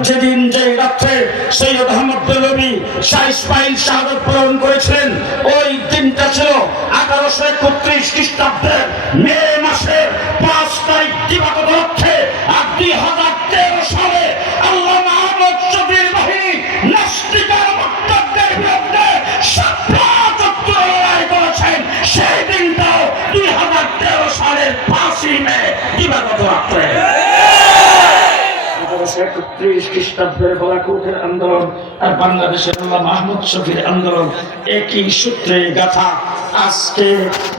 যেদিন যে রাত্রে সৈয়দ আহমদ দেহলভী ২৬ মাইল শাহাদাত বরণ করেছিলেন, ওই দিনটা ছিল ১৮৩১ খ্রিস্টাব্দের মে মাসের ৫ তারিখ দিবাগত লক্ষ্যে। আর ২০১৩ সালে আল্লামা আহমদ শফীর বাহিনী নাস্তিকার মুরতাদদের বিরুদ্ধে সাপ্লাচত্বর লড়াই করেছেন। সেই দিনটাও ২০১৩ সালের ৫ই মে দিবাগত রাত্রে। ১৮৩১ খ্রিস্টাব্দের বালাকোটের আন্দোলন আর বাংলাদেশের আল্লামা আহমদ শফীর আন্দোলন একই সূত্রে গাথা। আজকে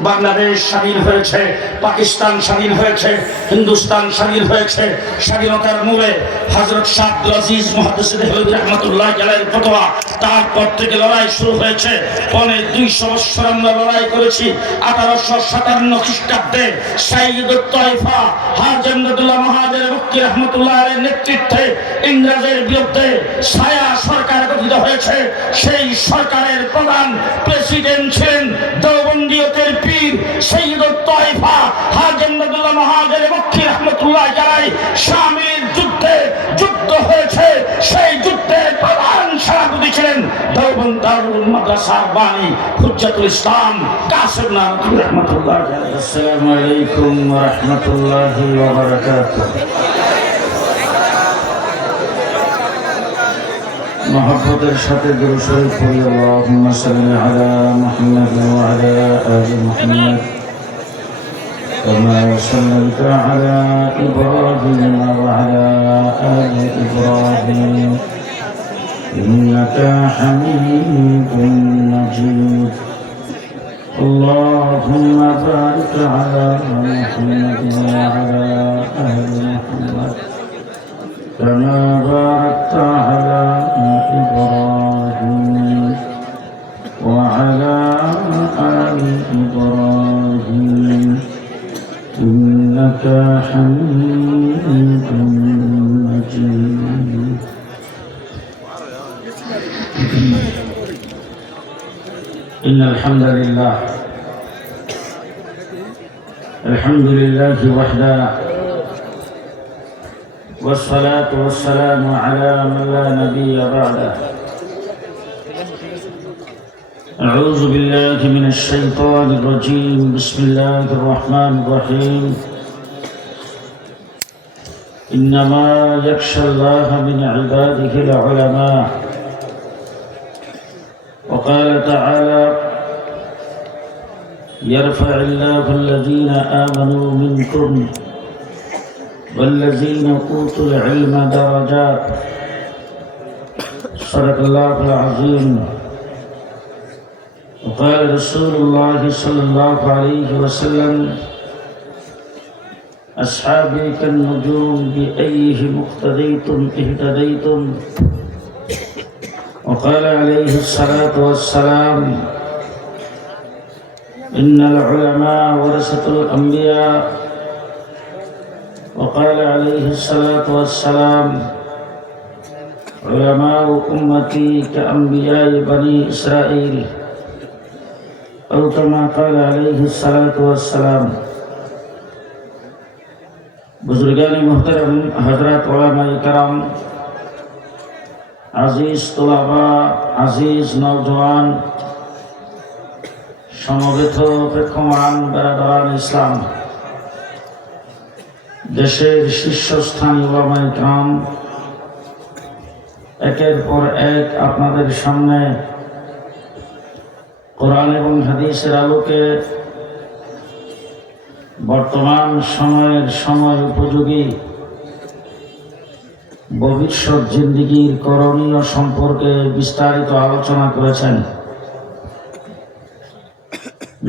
বাংলাদেশ স্বাধীন হয়েছে, পাকিস্তান স্বাধীন হয়েছে, হিন্দুস্তান স্বাধীন হয়েছে। স্বাধীনতার মূলে হযরত শাহ আব্দুল আজিজ মুহাদ্দিস দেহলভী রাহমাতুল্লাহ আলাইহির ফতোয়া। তারপর থেকে লড়াই শুরু হয়েছে। ২৫০ বছর আমরা লড়াই করেছি। ১৮৫৭ খ্রিস্টাব্দে সাইয়্যিদুত তায়েফা হাজী আমদাদুল্লাহ মহাজের মক্কি রাহমাতুল্লাহ আলাইহির নেতৃত্বে ইংরেজের বিরুদ্ধে ছায়া সরকার গঠিত হয়েছে। সেই সরকারের প্রধান প্রেসিডেন্ট ছিলেন দেওবন্দীয়তের পীর সাইয়্যিদুত তায়েফা হাজী আমদাদুল্লাহ মহাজের মক্কি রাহমাতুল্লাহ আলাইহি। শামিল যুদ্ধে যুদ্ধ হয়েছে। সেই যুদ্ধের প্রধান সেনাপতি ছিলেন দেওবন্দ দারুল মাদ্রাসার বাণী হুজ্জাতুল ইসলাম কাসেম নানভী রাহমাতুল্লাহ আলাইহি। আসসালামু আলাইকুম ওয়া রাহমাতুল্লাহি ওয়া বারাকাতুহু। محبتের সাথে দুরূদ শরীফ পড়ি। আল্লাহুম্মা সাল্লি আলা মুহাম্মাদ ওয়া আলা আলি মুহাম্মাদ কামা সাল্লাইতা আলা ইব্রাহিম ওয়া আলা আলি ইব্রাহিম ইন্নাকা হামিদুম মাজিদ। আল্লাহুম্মা বারিক আলা মুহাম্মাদ ওয়া আলা আলি মুহাম্মাদ كما باركت على إبراهيم وعلى آل إبراهيم إنك حميد مجيد. إن الحمد لله وحده والصلاة والسلام على من لا نبي بعده. أعوذ بالله من الشيطان الرجيم. بسم الله الرحمن الرحيم. إنما يخشى الله من عباده العلماء. وقال تعالى يرفع الله الذين آمنوا منكم والذين أوتوا العلم درجات. صدق الله العظيم. وقال رسول الله صلى الله عليه وسلم أصحابي كالنجوم بأيهم اقتديتم اهتديتم. وقال عليه الصلاة والسلام إن العلماء ورثة الأنبياء. وقال عليه الصلاة والسلام علماء أمتي كأنبياء بني إسرائيل. أو كما قال عليه الصلاة والسلام. बुजुर्गान मोहतरम हजरत उलमाए करम, आजीज तुलाबा, आजीज नौजवान, समवेत प्रेक्षमान बेरादारान इस्लाम, দেশের শীর্ষস্থানীয় উলামায়ে কেরাম, একের পর এক আপনাদের সামনে কোরআন এবং হাদিসের আলোকে বর্তমান সময়ের সময় উপযোগী ভবিষ্যৎ জিন্দেগীর করণীয় সম্পর্কে বিস্তারিত আলোচনা করেছেন।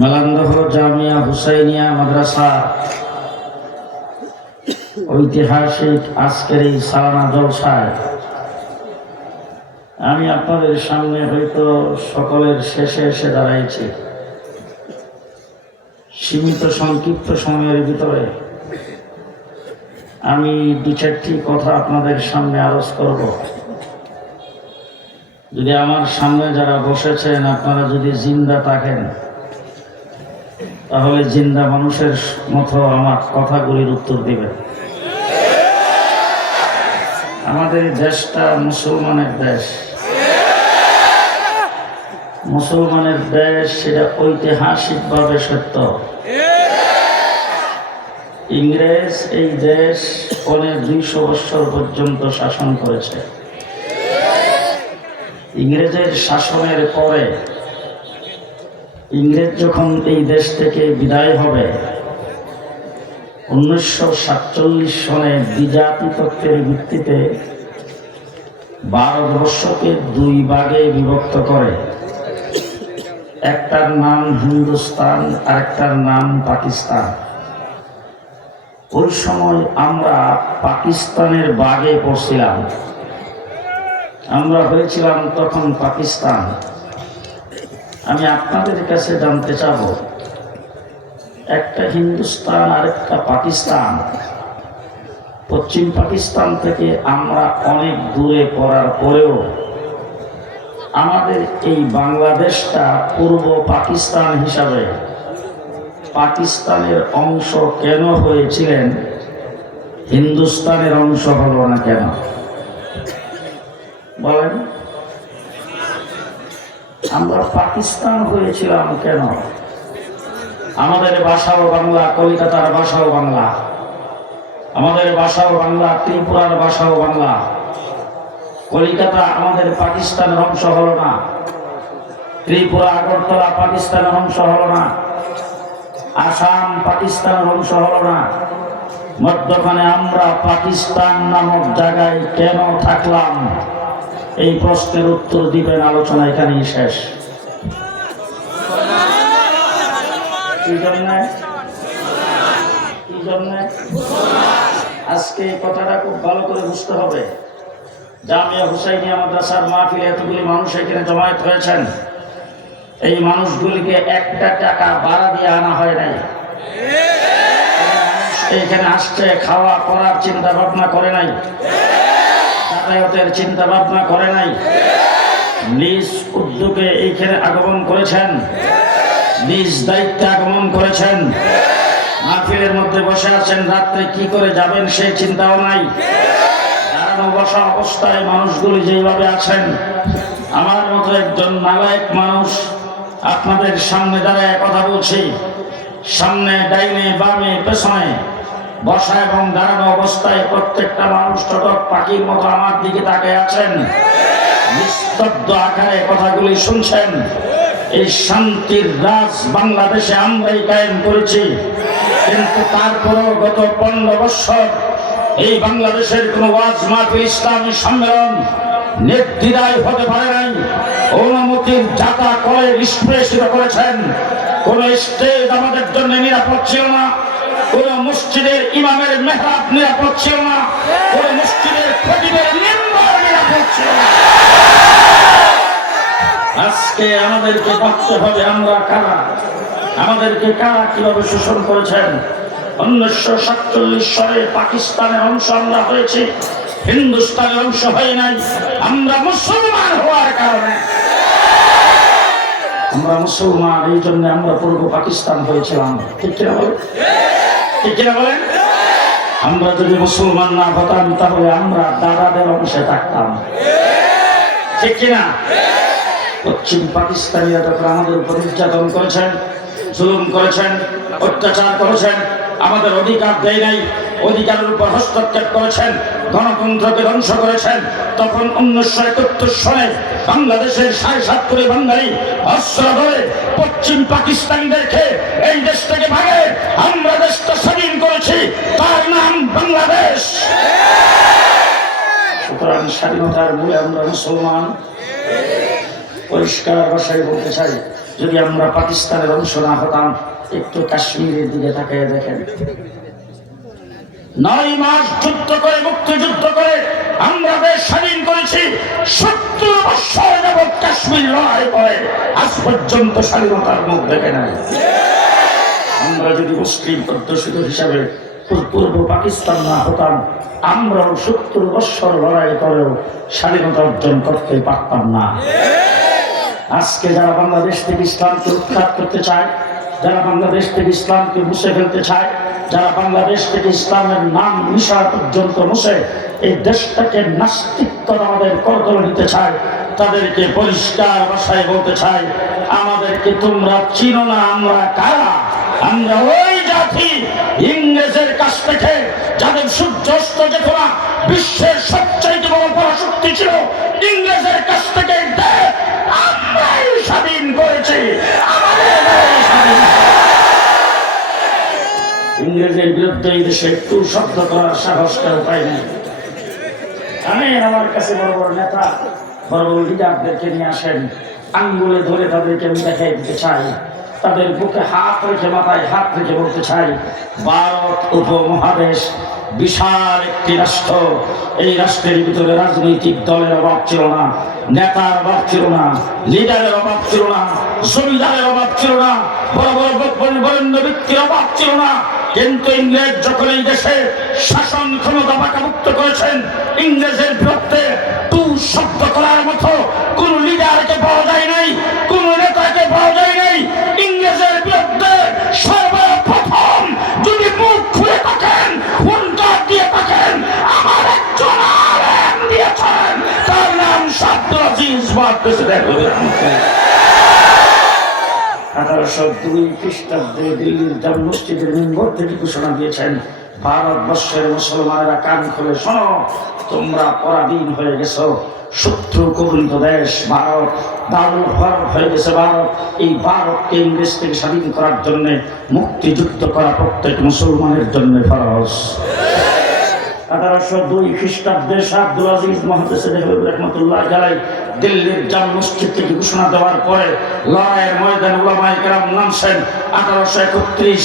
মেলান্দহ জামিয়া হুসাইনিয়া মাদ্রাসা ঐতিহাসিক আজকের এই সালানা জলসায় আমি আপনাদের সামনে হয়তো সকলের শেষে এসে দাঁড়াইছি। সীমিত সংক্ষিপ্ত সময়ের ভিতরে আমি দু চারটি কথা আপনাদের সামনে আরজ করব। যদি আমার সামনে যারা বসেছেন আপনারা যদি জিন্দা থাকেন তাহলে জিন্দা মানুষের মতো আমার কথাগুলির উত্তর দিবেন। আমাদের দেশটা মুসলমানের দেশ, মুসলমানের দেশ, সেটা ঐতিহাসিকভাবে সত্য। ইংরেজ এই দেশ 200 বছর পর্যন্ত শাসন করেছে। ইংরেজের শাসনের পরে ইংরেজ যখন এই দেশ থেকে বিদায় হবে 1947 সনে দ্বিজাতি তত্ত্বের ভিত্তিতে ভারতবর্ষকে 2 ভাগে বিভক্ত করে। একটার নাম হিন্দুস্তান আর একটার নাম পাকিস্তান। ওই সময় আমরা পাকিস্তানের ভাগে পড়ছিলাম, আমরা হয়েছিলাম তখন পাকিস্তান। আমি আপনাদের কাছে জানতে চাব, একটা হিন্দুস্তান আর একটা পাকিস্তান, পশ্চিম পাকিস্তান থেকে আমরা অনেক দূরে পড়ার পরেও আমাদের এই বাংলাদেশটা পূর্ব পাকিস্তান হিসাবে পাকিস্তানের অংশ কেন হয়েছিলেন, হিন্দুস্তানের অংশ হলো না কেন বলেন? আমরা পাকিস্তান হয়েছিলাম কেন? আমাদের ভাষাও বাংলা, কলকাতার ভাষাও বাংলা, আমাদের ভাষাও বাংলা, ত্রিপুরার ভাষাও বাংলা। কলকাতা আমাদের পাকিস্তানের অংশ হলো না, ত্রিপুরা আগরতলা পাকিস্তানের অংশ হলো না, আসাম পাকিস্তানের অংশ হলো না। মধ্যখানে আমরা পাকিস্তান নামক জায়গায় কেন থাকলাম? এই প্রশ্নের উত্তর দিবেন, আলোচনা এখানেই শেষ। কি জন্যে? আজকে এই কথাটা খুব ভালো করে বুঝতে হবে। জামিয়া হুসাইনিয়া মাদ্রাসার মাহফিলে এতগুলি মানুষ এখানে জমায়েত হয়েছেন, এই মানুষগুলিকে 1 টাকা ভাড়া দিয়ে আনা হয় নাই। এইখানে আসছে, খাওয়া করার চিন্তা ভাবনা করে নাই, যাতায়াতের চিন্তা ভাবনা করে নাই, নিজ উদ্যোগে এইখানে আগমন করেছেন, নিজ দায়িত্বে আগমন করেছেন। মাহফিলের মধ্যে বসে আছেন, রাত্রে কি করে যাবেন সেই চিন্তাও নাই। দাঁড়ানো বসা অবস্থায় মানুষগুলি যেভাবে আছেন, আমার মতো একজন নালায়েক মানুষ আপনাদের সামনে দাঁড়ায় কথা বলছি, সামনে ডাইনে বামে পেছনে বসা এবং দাঁড়ানো অবস্থায় প্রত্যেকটা মানুষ চটক পাখির মতো আমার দিকে তাকিয়ে আছেন, নিস্তব্ধ আকারে কথাগুলি শুনছেন। এই শান্তির রাজ বাংলাদেশে আমরাই কায়েম করেছি, কিন্তু তারপরেও গত 15 বছর এই বাংলাদেশের কোন ওয়াজ মাহফিল, ইসলামী সম্মেলন নির্দ্বিধায় হতে পারে নাই। অনুমতির যাতা করে নিষ্পেষিত করেছেন। কোন স্টেজ আমাদের জন্য নিরাপদ ছিল না, কোন মসজিদের ইমামের মেহরাব নিরাপদ ছিল না, কোন মসজিদের খতিবের মিম্বার নিরাপদ ছিল না। আজকে আমাদেরকে ভাবতে হবে আমরা কারা, আমাদেরকে কারা কিভাবে শোষণ করেছেন। 1947 সালে পাকিস্তানের অংশ আমরা হয়েছি, হিন্দুস্তানের অংশ হয় নাই। আমরা মুসলমান হওয়ার কারণে, আমরা মুসলমান, এই জন্য আমরা পূর্ব পাকিস্তান হয়েছিলাম। ঠিক কিনা বলেন? ঠিক কিনা বলেন? আমরা যদি মুসলমান না হতাম তাহলে আমরা দাদাদের অংশে থাকতাম। ঠিক কিনা? পশ্চিম পাকিস্তানিরা যখন আমাদের উপর নির্যাতন করেছেন, জুলুম করেছেন, অত্যাচার করেছেন, আমাদের অধিকার দেয় নাই, অধিকারের উপর হস্তক্ষেপ করেছেন, গণতন্ত্রকে ধ্বংস করেছেন, তখন 1971 সালে বাংলাদেশের 7.5 কোটি বাঙালি অস্ত্র ধরে পশ্চিম পাকিস্তানিদেরকে এই দেশ থেকে ভাগে আমরা দেশটা স্বাধীন করেছি, তার নাম বাংলাদেশ। সুতরাং স্বাধীনতার মূলে আমরা মুসলমান। পরিষ্কার ভাষায় বলতে চাই, যদি আমরা পাকিস্তানের অংশ না হতাম, একটু কাশ্মীরের দিকে তাকিয়ে দেখেন। 9 মাস যুদ্ধ করে, মুক্তিযুদ্ধ করে আমরা দেশ স্বাধীন করেছি। 70 বছর যাবৎ কাশ্মীর লড়াই করে আজ পর্যন্ত স্বাধীনতার মুখ দেখে নাই। আমরা যদি মুসলিম অধ্যুষিত হিসাবে পূর্ব পাকিস্তান না হতাম, আমরাও 70 বছর লড়াই করেও স্বাধীনতা অর্জন করতে পারতাম না। আজকে যারা বাংলাদেশ থেকে ইসলামকে উৎখাত করতে চায়, যারা বাংলাদেশ থেকে ইসলামকে মুছে ফেলতে চায়, যারা বাংলাদেশ থেকে ইসলামের নাম নিশা পর্যন্ত মুছে এই দেশটাকে নাস্তিকতা আমাদের করতলে নিতে চায়, তাদেরকে পরিষ্কার ভাষায় বলতে চাই, আমাদেরকে তোমরা চিনো না। আমরা কারা? আমরা ওই জাতি ইংরেজের কাছ থেকে যাদের সূর্য অস্ত যেত না, বিশ্বের সবচাইতে বড় পরাশক্তি ছিল, ইংরেজের কাছ থেকে আমরাই স্বাধীন করেছি। ইংরেজের বিরুদ্ধে এই দেশে একটু শব্দ করার সাহস কেউ পায়নি। আমি আমার কাছে বড় বড় নেতা, বড় বড় লিডারদেরকে নিয়ে আসেন, আঙ্গুলে ধরে তাদেরকে আমি দেখাই দিতে চাই, তাদের বুকে হাত রেখে মাথায় হাত রেখে বলতে চাই, ভারত উপমহাদেশ বিশাল একটি রাষ্ট্র। এই রাষ্ট্রের ভিতরে রাজনৈতিক দলের অভাব ছিল না, নেতার অভাব ছিল না, লিডারের অভাব ছিল না, জমিদারের অভাব ছিল না, বড় বড় বরেণ্য ব্যক্তির অভাব ছিল না। কিন্তু ইংরেজ যখন এই দেশে শাসন ক্ষমতা বাঁকামুক্ত করেছেন, ইংরেজের বিরুদ্ধে টু শব্দ করার মতো কোন লিডারকে পাওয়া যায় নাই, কোন নেতাকে পাওয়া যায় নাই। ইংরেজের বিরুদ্ধে সর্বপ্রথম যদি মুখ খুলে থাকেন, হুঙ্কার দিয়ে থাকেন, আমার একজন আলেম দিয়েছেন, তার নাম আব্দুল আজিজ প্রেসিডেন্ট। 1802 খ্রিস্টাব্দে দিল্লির জামে মসজিদের মিম্বর থেকে ঘোষণা দিয়েছেন, ভারতবর্ষের মুসলমানেরা কান খুলে শোনো, তোমরা পরাধীন হয়ে গেছো, শত্রু কবলিত দেশ ভারত, দারুল হরব হয়ে গেছে ভারত। এই ভারতকে ইংরেজ থেকে স্বাধীন করার জন্য মুক্তিযুদ্ধ করা প্রত্যেক মুসলমানের জন্য ফরজ। 1802 খ্রিস্টাব্দে আব্দুল আজিজ রহমতুল্লাহ আলাইহি দিল্লির জামে মসজিদ থেকে ঘোষণা দেওয়ার পরে লড়াইয়ের ময়দানে উলামায়ে কেরাম নামছেন। 1831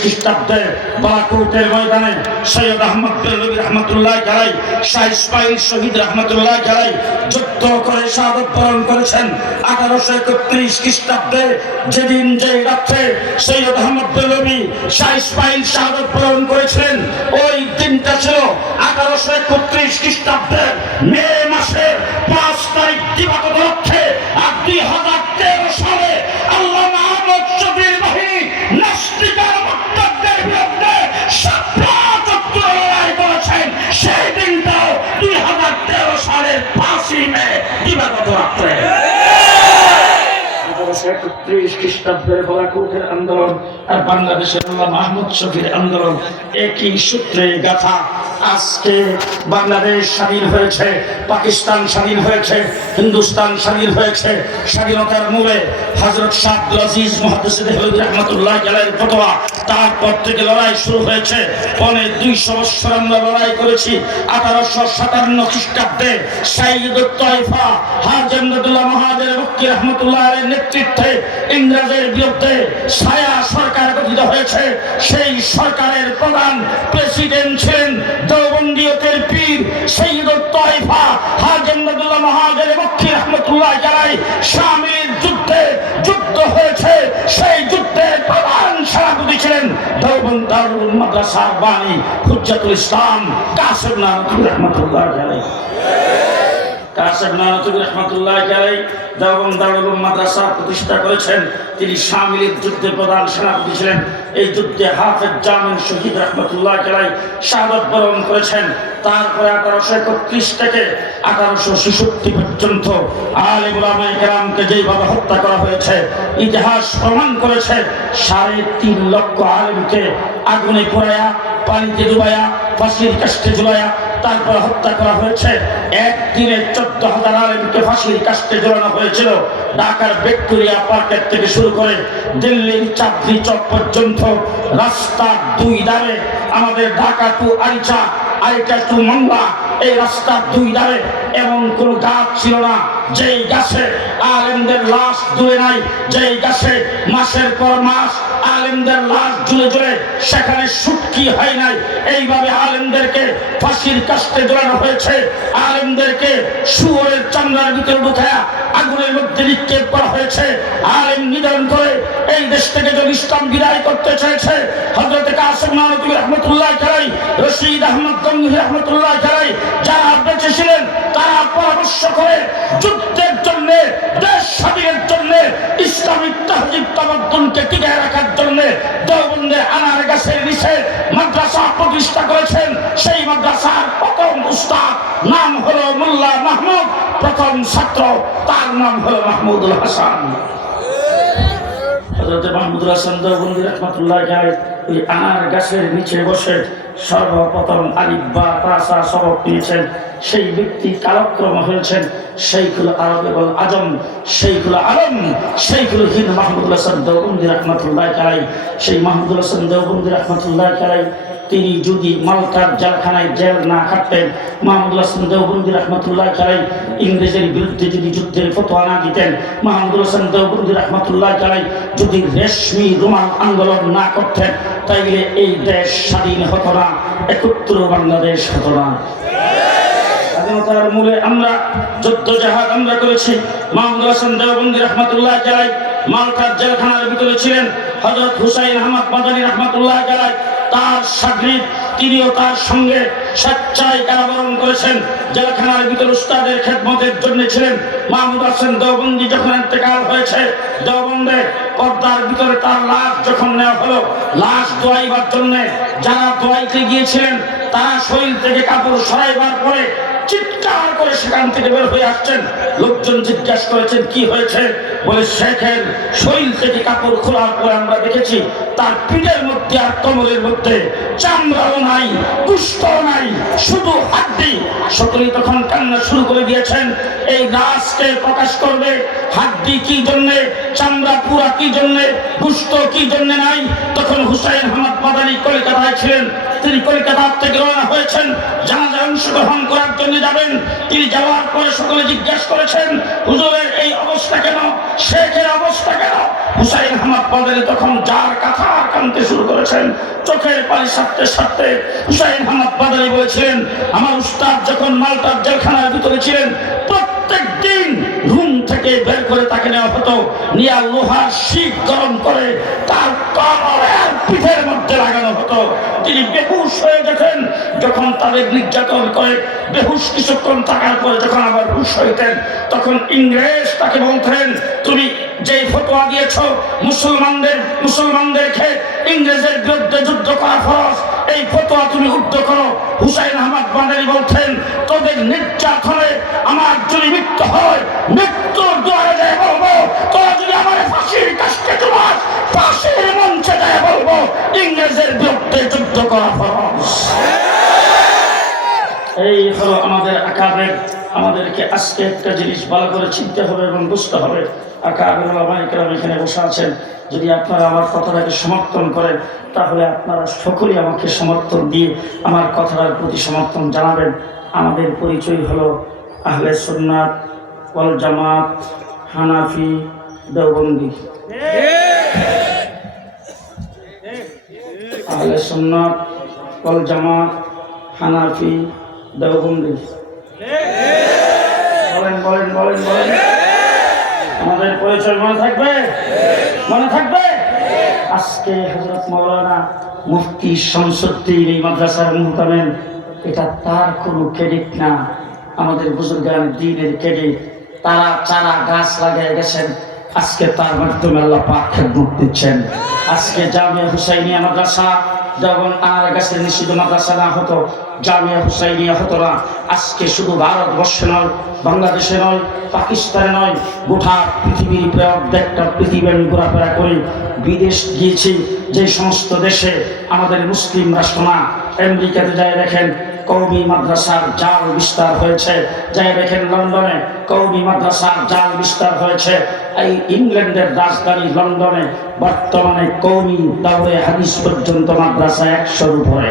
খ্রিস্টাব্দে বালাকোটের ময়দানে সৈয়দ আহমদ বেরলভী রহমতুল্লাহ আলাইহি, শাহ ইসমাইল শহীদ রহমতুল্লাহ আলাইহি যুদ্ধ করে শাহাদাত বরণ করেছেন। 1831 খ্রিস্টাব্দে যেদিন যে রাত্রে সৈয়দ আহমদ বেরলভী, শাহ ইসমাইল শাহাদাত বরণ করেছিলেন, ওই দিনটা ছিল 1831 খ্রিস্টাব্দের মে মাসের 5 তারিখ দিবাগত লক্ষ্যে। আর 2013 সালে আল্লামা আহমদ শফীর বাহিনী নাস্তিকের মুরতাদদের বিরুদ্ধে লড়াই করেছেন। সেই দিনটাও 2013 সালের 5 মে দিবাগত রাত্রে। 1831 খ্রিস্টাব্দের বালাকোটের আন্দোলন আর বাংলাদেশের আল্লামা আহমদ শফীর আন্দোলন একই সূত্রে গাথা। আজকে বাংলাদেশ স্বাধীন হয়েছে, পাকিস্তান স্বাধীন হয়েছে, হিন্দুস্তান স্বাধীন হয়েছে। স্বাধীনতার মূলে হযরত শাহ আব্দুল আজিজ মুহাদ্দিস দেহলভী রাহমাতুল্লাহ আলাইহির ফতোয়া। তারপর থেকে লড়াই শুরু হয়েছে, 250 বছর আমরা লড়াই করেছি। 1857 খ্রিস্টাব্দে সাইয়্যিদুত তায়েফা হাজী আমদাদুল্লাহ মহাজের মক্কি রহমতুল্লাহ আলাইহির নেতৃত্বে ইংরেজের বিরুদ্ধে ছায়া সরকার গঠিত হয়েছে। সেই সরকারের প্রধান প্রেসিডেন্ট ছিলেন দেওবন্দিয়তের পীর সাইয়্যিদুত তায়েফা হাজী আমদাদুল্লাহ মহাজের মক্কি রহমতুল্লাহ আলাইহি। শামিল যুদ্ধ হয়েছে, সেই যুদ্ধের প্রধান সেনাপতি ছিলেন দেওবন্দ দারুল মাদ্রাসার বানী হুজ্জাতুল ইসলাম কাসেম নানতুবি রহমতুল্লাহ আলাইহি। কাসেম নানতুবি রহমতুল্লাহ আলাইহি দেওবন্দ দারুল মাদ্রাসা প্রতিষ্ঠা করেছেন। তিনি শামিলের যুদ্ধে প্রধান সেনাপতি ছিলেন। এই যুদ্ধে হাফেজ জামিল শহীদ রহমতুল্লাহ আলাইহি শাহাদাত বরণ করেছেন। তারপরে 1831 থেকে 1866 পর্যন্ত আলেম উলামায়ে কেরামকে যেভাবে হত্যা করা হয়েছে, ইতিহাস প্রমাণ করেছে। 3.5 লক্ষ আলেমকে আগুনে পোড়ায়া, পানিতে ডুবায়া, ফাঁসির কাস্টে ঝুলায়া তারপরে হত্যা করা হয়েছে। একদিনে 14,000 আলেমকে ফাঁসির কাস্টে ঝুলানো হয়েছিল। ঢাকার ভিক্টোরিয়া পার্কের থেকে শুরু করে দিল্লির চাঁদনী চক পর্যন্ত রাস্তার 2 ধারে, আমাদের ঢাকা টু আরিচা, আরিচা টু মামলা, এই রাস্তার 2 ধারে এমন কোন গাছ ছিল না যেই গাছে আলেমদের লাশ ঝুলে নাই, যেই গাছে মাসের পর মাস আলেমদের লাশ ঝুলে সেখানে সুটকি হয় নাই। এইভাবে আলেমদেরকে ফাঁসির কাস্টে ঝোলানো হয়েছে। আলেমদেরকে শুয়োরের চামড়ার ভিতরে ঢুকায়া আগুনের মধ্যে নিক্ষেপ করা হয়েছে। আলেম নিধন করে এই দেশ থেকে যদি ইসলাম বিদায় করতে চেয়েছে, হযরত কাসেম নানতুবি রহমতুল্লাহ আলাইহি, রশিদ আহমদ গঙ্গোহী রহমতুল্লাহ আলাইহি যারা বেঁচে ছিলেন, তারা পরামর্শ করে যুদ্ধের জন্য, দেশ স্বাধীনের জন্য, ইসলামিক তাহজিব তামাদ্দুনকে টিকিয়ে রাখার জন্য বাংলাদেশে মাদ্রাসা প্রতিষ্ঠা করেছেন। সেই মাদ্রাসার প্রথম উস্তাদ নাম হলো মোল্লা মাহমুদ, প্রথম ছাত্র তার নাম হলো মাহমুদুল হাসান। হযরত মাহমুদুল হাসান দেওবন্দি রাহমাতুল্লাহ আলাইহি এই আনার গাছের নিচে বসে সর্বপ্রথম আলিফ বা তাসা সবক নিয়েছেন। সেই ব্যক্তি কালক্রম হয়েছেন শাইখুল আরব এবং আজম, শাইখুল আলম, শাইখুল হিন্দ মাহমুদুল হাসান দেওবন্দি রাহমাতুল্লাহ আলাইহি। সেই মাহমুদুল হাসান দেওবন্দি রাহমাতুল্লাহ আলাইহি তিনি যদি মালটার জেলখানায় জেল না খাটতেন, মাহমুদুল হাসান দেওবন্দি রাহমাতুল্লাহ আলাইহি ইংরেজের বিরুদ্ধে যদি যুদ্ধের ফতোয়া না দিতেন, মাহমুদুল হাসান দেওবন্দি রাহমাতুল্লাহ আলাইহি যদি রেশমি রুমাল আন্দোলন না করতেন, তাইলে এই দেশ স্বাধীন হতো না, একত্র বাংলাদেশ হতো না। স্বাধীনতার মূলে আমরা যুদ্ধ জাহাদ আমরা করেছি। মাহমুদুল হাসান দেওবন্দি রাহমাতুল্লাহ আলাইহি মালটার জেলখানার ভিতরে ছিলেন। হযরত হুসাইন আহমদ মাদানী রাহমাতুল্লাহ আলাইহি তার সাগরিদ, তিনিও তার সঙ্গে স্বেচ্ছায় কারাবরণ করেছেন। জেলখানার ভিতরে উস্তাদের খেদমতের জন্য ছিলেন। মাহমুদ হাসান দেওবন্দি যখন ইন্তেকাল হয়েছে, দেওবন্দে পর্দার ভিতরে তার লাশ যখন নেওয়া হলো, লাশ দোয়াইবার জন্য যারা দোয়াইতে গিয়েছিলেন তারা শরীর থেকে কাপড় সরাইবার পরে চিৎকার করে সেখান থেকে বের হয়ে আসছেন। লোকজন জিজ্ঞাসা করেছেন কি হয়েছে, বলে শেখের শরীর থেকে কাপড় খোলার পরে আমরা দেখেছি তার পিঠের মধ্যে আর কোমরের মধ্যে চামড়াও নাই, গোশতও নাই, শুধু হাড্ডি। সকলেই তখন কান্না শুরু করে দিয়েছেন। এই লাশকে প্রকাশ করবে, হাড্ডি কি জন্যে, চামড়া পুরা কি জন্যে, গোশত কি জন্যে নাই। তখন হুসাইন আহমদ মাদানী কলকাতায় ছিলেন। তিনি কলকাতা থেকে রওনা হয়েছেন, জানাজায় অংশগ্রহণ করার জন্য যাবেন। তিনি যাওয়ার পরে সকলে জিজ্ঞাসা করেছেন হুজুরের এই অবস্থা কেন, শেখের অবস্থা কেন। হুসাইন আহমদ মাদানী তখন যার কথা কাঁদতে শুরু করেছেন, চোখের পানি সারতে সারতে হুসাইন আহমদ মাদানী বলেছিলেন, আমার উস্তাদ যখন মালটার জেলখানার ভিতরে ছিলেন, প্রত্যেক দিন রুম থেকে বের করে তাকে নেওয়া হতো, নিয়ে লোহার শিক গরম করে তার কোমরের পিঠের মধ্যে লাগানো হতো। তিনি বেহুশ হয়ে দেখেন, যখন তাদের নির্যাতন করে বেহুশ কিছুক্ষণ থাকার পরে যখন আবার হুশ হইতেন, তখন ইংরেজ তাকে বলতেন, তুমি যে ফতোয়া দিয়েছ মুসলমানদেরকে ইংরেজের বিরুদ্ধে যুদ্ধ করা ফরজ, এই ফতোয়া তুমি উদ্ধ করো। হুসাইন আহমদ মাদানী বলতেন, তোদের নির্যাতনে আমার যদি মৃত্যু হয়, মৃত্যুর দ্বারে যায় বলবো, তোরা যদি আমার ফাঁসির কাছে তোমার ফাঁসির মঞ্চে যায় বলবো ইংরেজের বিরুদ্ধে যুদ্ধ করা ফরজ। এই হলো আমাদের আকাবের। আমাদেরকে আজকে একটা জিনিস ভালো করে চিনতে হবে এবং বুঝতে হবে। আকাবের ওলামায়ে কেরাম এখানে বসে আছেন, যদি আপনারা আমার কথাটাকে সমর্থন করেন, তাহলে আপনারা সকলেই আমাকে সমর্থন দিয়ে আমার কথাটার প্রতি সমর্থন জানাবেন। আমাদের পরিচয় হলো আহলে সুন্নাত ওয়াল জামাত, হানাফি, দেওবন্দি। আহলে সুন্নাত ওয়াল জামাত, হানাফি, দেওবন্দি। বলেন বলেন বলেন বলেন, আমাদের পরিচয় মনে থাকবে? মনে থাকবে? আজকে হযরত মাওলানা মুফতি শামসুদ্দিন এই মাদ্রাসার মুহতামিম, এটা তার কোনো ক্রেডিট না, আমাদের বুজুর্গান দ্বীনের ক্রেডিট। তারা চারা গাছ লাগিয়ে গেছেন, আজকে তার মাধ্যমে আল্লাহ পাক খেদমত দিচ্ছেন। আজকে জামিয়া হুসাইনিয়া মাদ্রাসা যখন আর গাছের নিষিদ্ধ মাদ্রাসা না হতো, জামিয়া হুসাইনিয়া হতো না। আজকে শুধু ভারতবর্ষে নয়, বাংলাদেশে নয়, পাকিস্তানে নয়, গোটা পৃথিবীর প্রায় অর্ধেকটা পৃথিবী আমি ঘোরাফেরা করি, বিদেশ গিয়েছি, যে সমস্ত দেশে আমাদের মুসলিম রাষ্ট্র না, আমেরিকাতে যায় দেখেন কওমি মাদ্রাসার জাল বিস্তার হয়েছে, যাই দেখেন লন্ডনে কওমি মাদ্রাসার জাল বিস্তার হয়েছে। এই ইংল্যান্ডের রাজধানী লন্ডনে বর্তমানে কওমি দাওরে হাদিস পর্যন্ত মাদ্রাসা 100-র উপরে।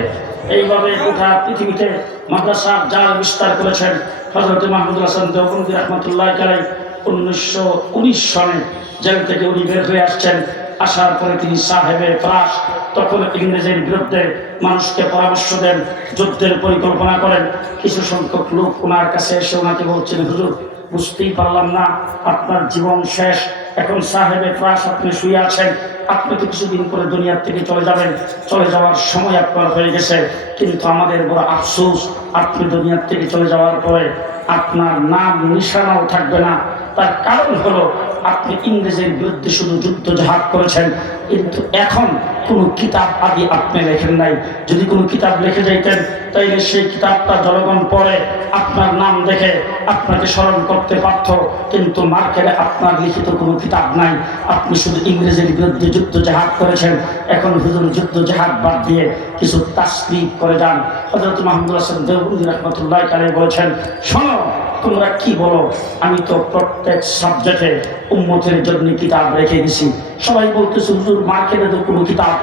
এইভাবে গোটা পৃথিবীতে মাদ্রাসার জাল বিস্তার করেছেন হযরত মাহমুদুল হাসান দেওবন্দি রাহমাতুল্লাহ আলাইহি। 1919 সনে জেল থেকে উনি বের হয়ে আসছেন। আসার পরে তিনি সাহেবে ফরাস, তখন ইংরেজের বিরুদ্ধে মানুষকে পরামর্শ দেন, যুদ্ধের পরিকল্পনা করেন। কিছু সংখ্যক লোক ওনার কাছে এসে ওনাকে বলছেন, হুজুর বুঝতেই পারলাম না, আপনার জীবন শেষ, এখন সাহেবে ফরাস আপনি শুয়ে আছেন, আপনি তো কিছুদিন পরে দুনিয়ার থেকে চলে যাবেন, চলে যাওয়ার সময় আপনার হয়ে গেছে, কিন্তু আমাদের বড় আফসোস, আপনি দুনিয়ার থেকে চলে যাওয়ার পরে আপনার নাম নিশানাও থাকবে না। তার কারণ হলো আপনি ইংরেজের বিরুদ্ধে শুধু যুদ্ধ জাহাজ করেছেন, কিন্তু এখন কোনো কিতাব আদি আপনি লেখেন নাই। যদি কোনো কিতাব লিখে যাইতেন তাইলে সেই কিতাবটা জনগণ পড়ে আপনার নাম দেখে আপনাকে স্মরণ করতে পারত, কিন্তু মার্কেটে আপনার লিখিত কোনো কিতাব নাই। আপনি শুধু ইংরেজের বিরুদ্ধে যুদ্ধ জাহাজ করেছেন। এখন হুজুর যুদ্ধ জাহাজ বাদ দিয়ে কিছু তাসবিহ করে যান। হযরত মাহমুদ হাসান দেওবন্দি রাহমাতুল্লাহি আলাইহি বলেছেন, শোনো তোমরা কি বলো, আমি তো প্রত্যেক সাবজেক্টে উম্মতের জন্য কিতাব রেখে গেছি। সবাই বলতেছে হুজুর মার্কেটে তো কোনো কিতাব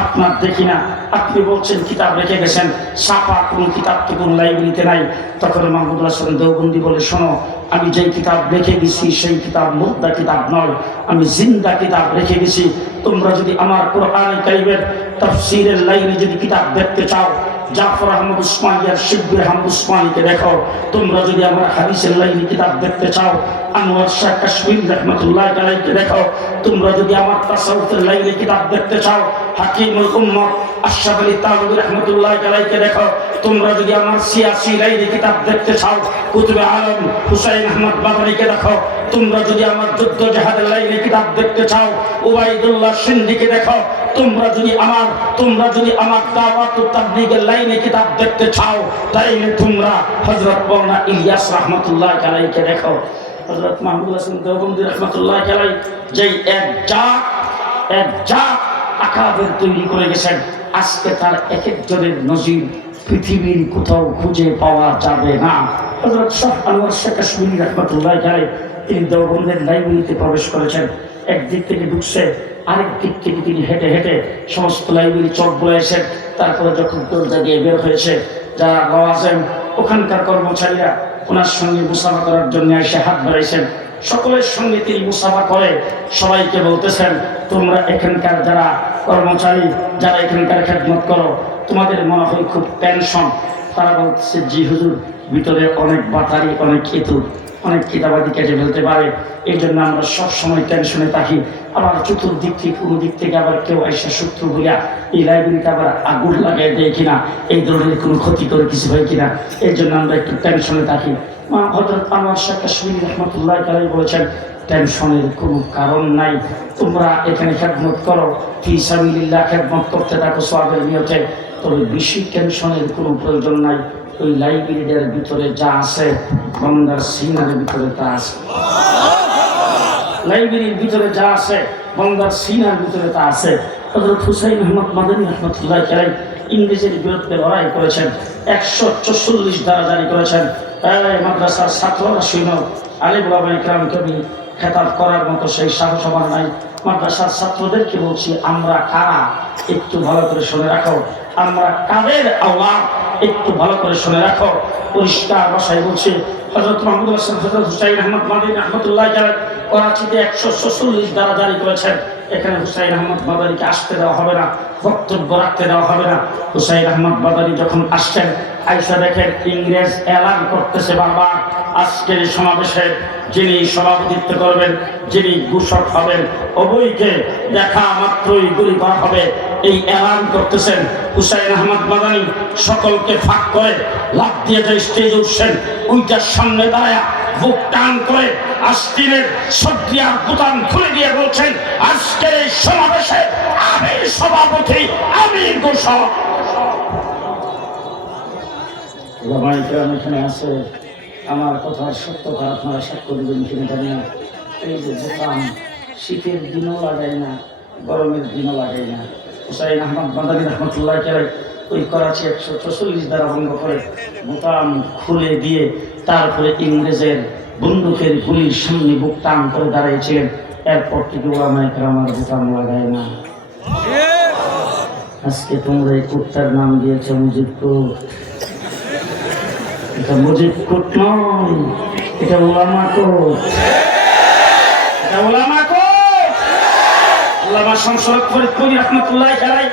আপনার দেখি না, আপনি বলছেন কিতাব রেখে গেছেন, ছাপা কোনো কিতাব তো কোনো লাইব্রেরিতে নাই। তখন মাহমুদ হাসান দেওবন্দি বলে, শোনো আমি যেই কিতাব রেখে গেছি সেই কিতাব মুর্দা কিতাব নয়, আমি জিন্দা কিতাব রেখে গেছি। তোমরা যদি আমার কোরআন কারিমের তাফসীরের লাইনে যদি কিতাব দেখতে চাও, জাফর আহমদ উসমানী আর শিব্বির আহমদ উসমানীকে দেখো। তোমরা যদি আমার হাদিসের লাইনে কিতাব দেখতে চাও, আনোয়ার শাহ কাশ্মীর রহমতুল্লাহ আলাইহিকে দেখো। তোমরা যদি আমার তাসাউফের লাইনে কিতাব দেখতে চাও, হাকিমুল উম্মাহ আশরাফ আলী তানভী রহমতুল্লাহ আলাইহিকে দেখো। তোমরা যদি আমার সিয়াসি লাইনে কিতাব দেখতে চাও, কুতুবে আলম হুসাইন আহমদ বাবরিকে দেখো। তোমরা যদি আমার যুদ্ধ জাহাদের লাইনে কিতাব দেখতে চাও, উবাইদুল্লাহ সিন্দিকে দেখো। তোমরা যদি আমার দাওয়াত ও তাবলীগের লাইনে কিতাব দেখতে চাও, তাইলে তোমরা হযরত মাওলানা ইলিয়াস রাহমাতুল্লাহ আলাইহিকে দেখো। হযরত মাহমুদ হাসান দেওবন্দি রাহমাতুল্লাহ আলাইহি যেই এক জাত আকাবের তৈরি করে গেছেন, আজকে তার এক একজনের নজির পৃথিবীর কোথাও খুঁজে পাওয়া যাবে না। হযরত শাহ আনোয়ার শাহ কাশ্মীরি রাহমাতুল্লাহ আলাইহি তিনি দেওবন্দের লাইব্রেরিতে প্রবেশ করেছেন। একদিক থেকে ঢুকছে, আরেক দিক থেকে তিনি হেঁটে হেঁটে সমস্ত লাইব্রেরি চক বলেছেন। তারপরে যখন দরজা দিয়ে বের হয়েছে, যারা লওয়াজেম ওখানকার কর্মচারীরা ওনার সঙ্গে মুসাফা করার জন্য এসে হাত বাড়াইছেন। সকলের সঙ্গে তিনি মুসাফা করে সবাইকে বলতেছেন, তোমরা এখানকার যারা কর্মচারী, যারা এখানকার খেদমত করো, তোমাদের মনে হয় খুব টেনশন। তারা বলতেছে, জি হুজুর, ভিতরে অনেক বাতারি, অনেক ইঁদুর, অনেক কিতাবাদি কেটে ফেলতে পারে, এই জন্য আমরা সবসময় টেনশনে থাকি। আবার চতুর্দিক থেকে কোনো দিক থেকে আবার কেউ এসে শত্রু বলিয়া এই লাইব্রেরিতে আবার আগুন লাগাই দেয় কিনা, এই ধরনের কোনো ক্ষতি করে কিছু হয় কিনা, এই জন্য আমরা একটু টেনশনে থাকি। হযরত আনোয়ার শাহ কাশ্মীরি রাহমাতুল্লাহ আলাইহি বলেছেন, টেনশনের কোনো কারণ নাই। তোমরা এখানে খেদমত করো, ফি সাবিলিল্লাহ খেদমত করতে থাকো সওয়াবের নিয়তে, তবে বেশি টেনশনের কোনো প্রয়োজন নাই। ওই লাইব্রেরির ভিতরে যা আছে, বান্দার সিনার ভিতরে তা আছে। লাইব্রেরির ভিতরে যা আছে, বান্দার সিনার ভিতরে তা আছে। হযরত হুসাইন আহমদ মাদানী রাহমাতুল্লাহ আলাইহি ইংরেজের বিরুদ্ধে লড়াই করেছেন, 144 ধারা জারি করেছেন। এই মাদ্রাসার ছাত্ররা শুনো, আলিম ওলামা ইকরামকে খেতাব করার মতো সেই সাহস আমার নাই। মাদ্রাসার ছাত্রদেরকে বলছি, আমরা কারা একটু ভালো করে শুনে রাখো, আমরা কাদের আওলাদ একটু ভালো করে শুনে রাখো। পরিষ্কার ভাষায় বলছি, হযরত মাহমুদ হাসান হযরত হুসাইন আহমদ মাদানী রাহমাতুল্লাহ আলাইহি করাচিতে 144 ধারা জারি করেছেন। এখানে হুসাইন আহমদ মাদানীকে আসতে দেওয়া হবে না, বক্তব্য রাখতে দেওয়া হবে না। হুসাইন আহমদ মাদানী যখন আসছেন, আইসা দেখেন ইংরেজ এলান করতেছে বারবার, আজকের সমাবেশে যিনি সভাপতিত্ব করবেন, যিনি ঘোষক হবেন, উভয়কে দেখা মাত্রই গুলি করা হবে, এই এলান করতেছেন। হুসাইন আহমদ মাদানী সকলকে ফাঁক করে লাফ দিয়ে যে স্টেজে উঠছেন, ওইটার সামনে দাঁড়ায় বুক টান করে আস্তিনের সক্রিয়ার বোতাম খুলে দিয়ে বলছেন, আজকের এই সমাবেশে আমি সভাপতি, আমি ঘোষক। এখানে আছে, আমার কথার সত্যতা আপনারা সাক্ষ্য দেবেন কিনা জানি না। এই যে বোতাম শীতের দিনও লাগাই না, গরমের দিনও লাগাই না। হুসাইন আহমদ মাদানী রাহমাতুল্লাহ আলাইহি ওই করাচি 144 ধারা ভঙ্গ করে বোতাম খুলে দিয়ে তারপরে ইংরেজের বন্দুকের গুলির সামনে বুক টান করে দাঁড়িয়েছিলেন। এরপর থেকে ওলামা ইকরাম আর বোতাম লাগায় না। আজকে তোমরা এই কুত্তার নাম দিয়েছ মুজিব কোট। এটা মুজিব কোট নয়, এটা ওলামা কোট, এটা ওলামা কোট। আল্লামা শামসুল হক ফরিদপুরি রাহমাতুল্লাহ আলাইহি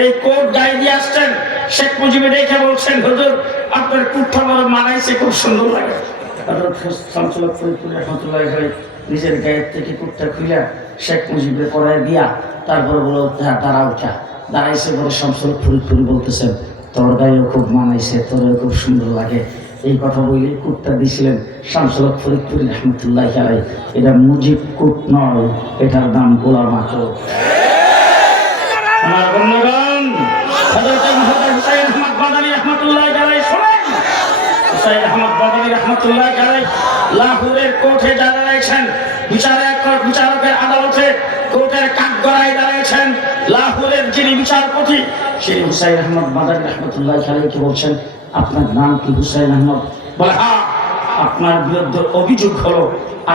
এই কোট গায়ে দিয়ে আসছেন। শেখ মুজিব দেখে বলছেন, হুজুর আপনার কুটটা বড় মানাইছে, খুব সুন্দর লাগে। শামসুল হক ফরিদপুরি রাহমাতুল্লাহ আলাইহি নিজের গায়ের থেকে কুটটা খুলে শেখ মুজিবের পরায় দিয়া তারপরে বলো দাঁড়া উঠা। দাঁড়াইছে বলে শামসুল হক ফরিদপুরি বলতেছেন, তোর গায়েও খুব মানাইছে, তোরও খুব সুন্দর লাগে। এই কথা বলে কুটটা দিয়েছিলেন শামসুল হক ফরিদপুরি রহমতুল্লাহি আলাইহি। এটা মুজিব কুট নয়, এটার নাম গোলাম আজম। আমার বন্ধুগণ, হযরত মুহাম্মদ হুসাইন আহমদ মাদানী রহমতুল্লাহি আলাইহি শোনেন, হুসাইন আহমদ মাদানী রহমতুল্লাহি আলাইহি লাহোরের কোর্টে দাঁড়িয়েছেন, বিচারকের আদালতে কোর্টের কাঠগড়ায় দাঁড়িয়েছেন। লাহোরের যিনি বিচারপতি সেই হুসাইন আহমদ মাদানী রহমতুল্লাহি আলাইহি বলছেন, আপনার নাম কি হুসাইন আহমদ? বলে হ্যাঁ। আপনার বিরুদ্ধে অভিযোগ হলো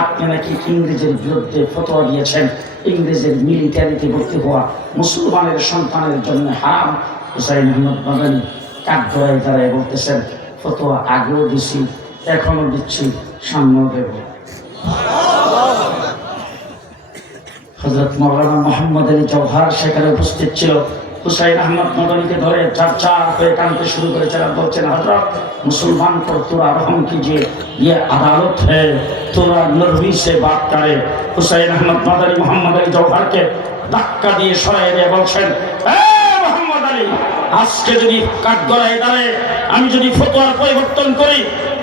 আপনি নাকি ইংরেজের বিরুদ্ধে ফতোয়া দিয়েছেন, ইংরেজের মিলিটারিতে ভর্তি হওয়া মুসলমানের সন্তানের জন্য হারাম। হুসাইন আহমদ মাদানী কাঠগড়ায় দাঁড়ায় বলতেছেন, ফতোয়া আগেও দিছি, এখনো দিচ্ছি, সামনেও দেব। হযরত মাওলানা মোহাম্মদ আলী জওহার সেখানে উপস্থিত ছিল। হুসাইন আহমদ মাদানীকে ধরে চার করে কানতে শুরু করেছেন আর বলছেন, হযরত মুসলমান पर थोड़ा रहम कीजिए, ये अदालत है, थोड़ा नरमी से बात करे। হুসাইন আহমদ মাদানী মোহাম্মদ আলী জওহারকে ধাক্কা দিয়ে সরাই দিয়ে বলছেন, মোহাম্মদ আলী, আজকে যদি কাঠগড়ায় দাঁড়ায় আমি যদি ফতোয়ার পরিবর্তন করি,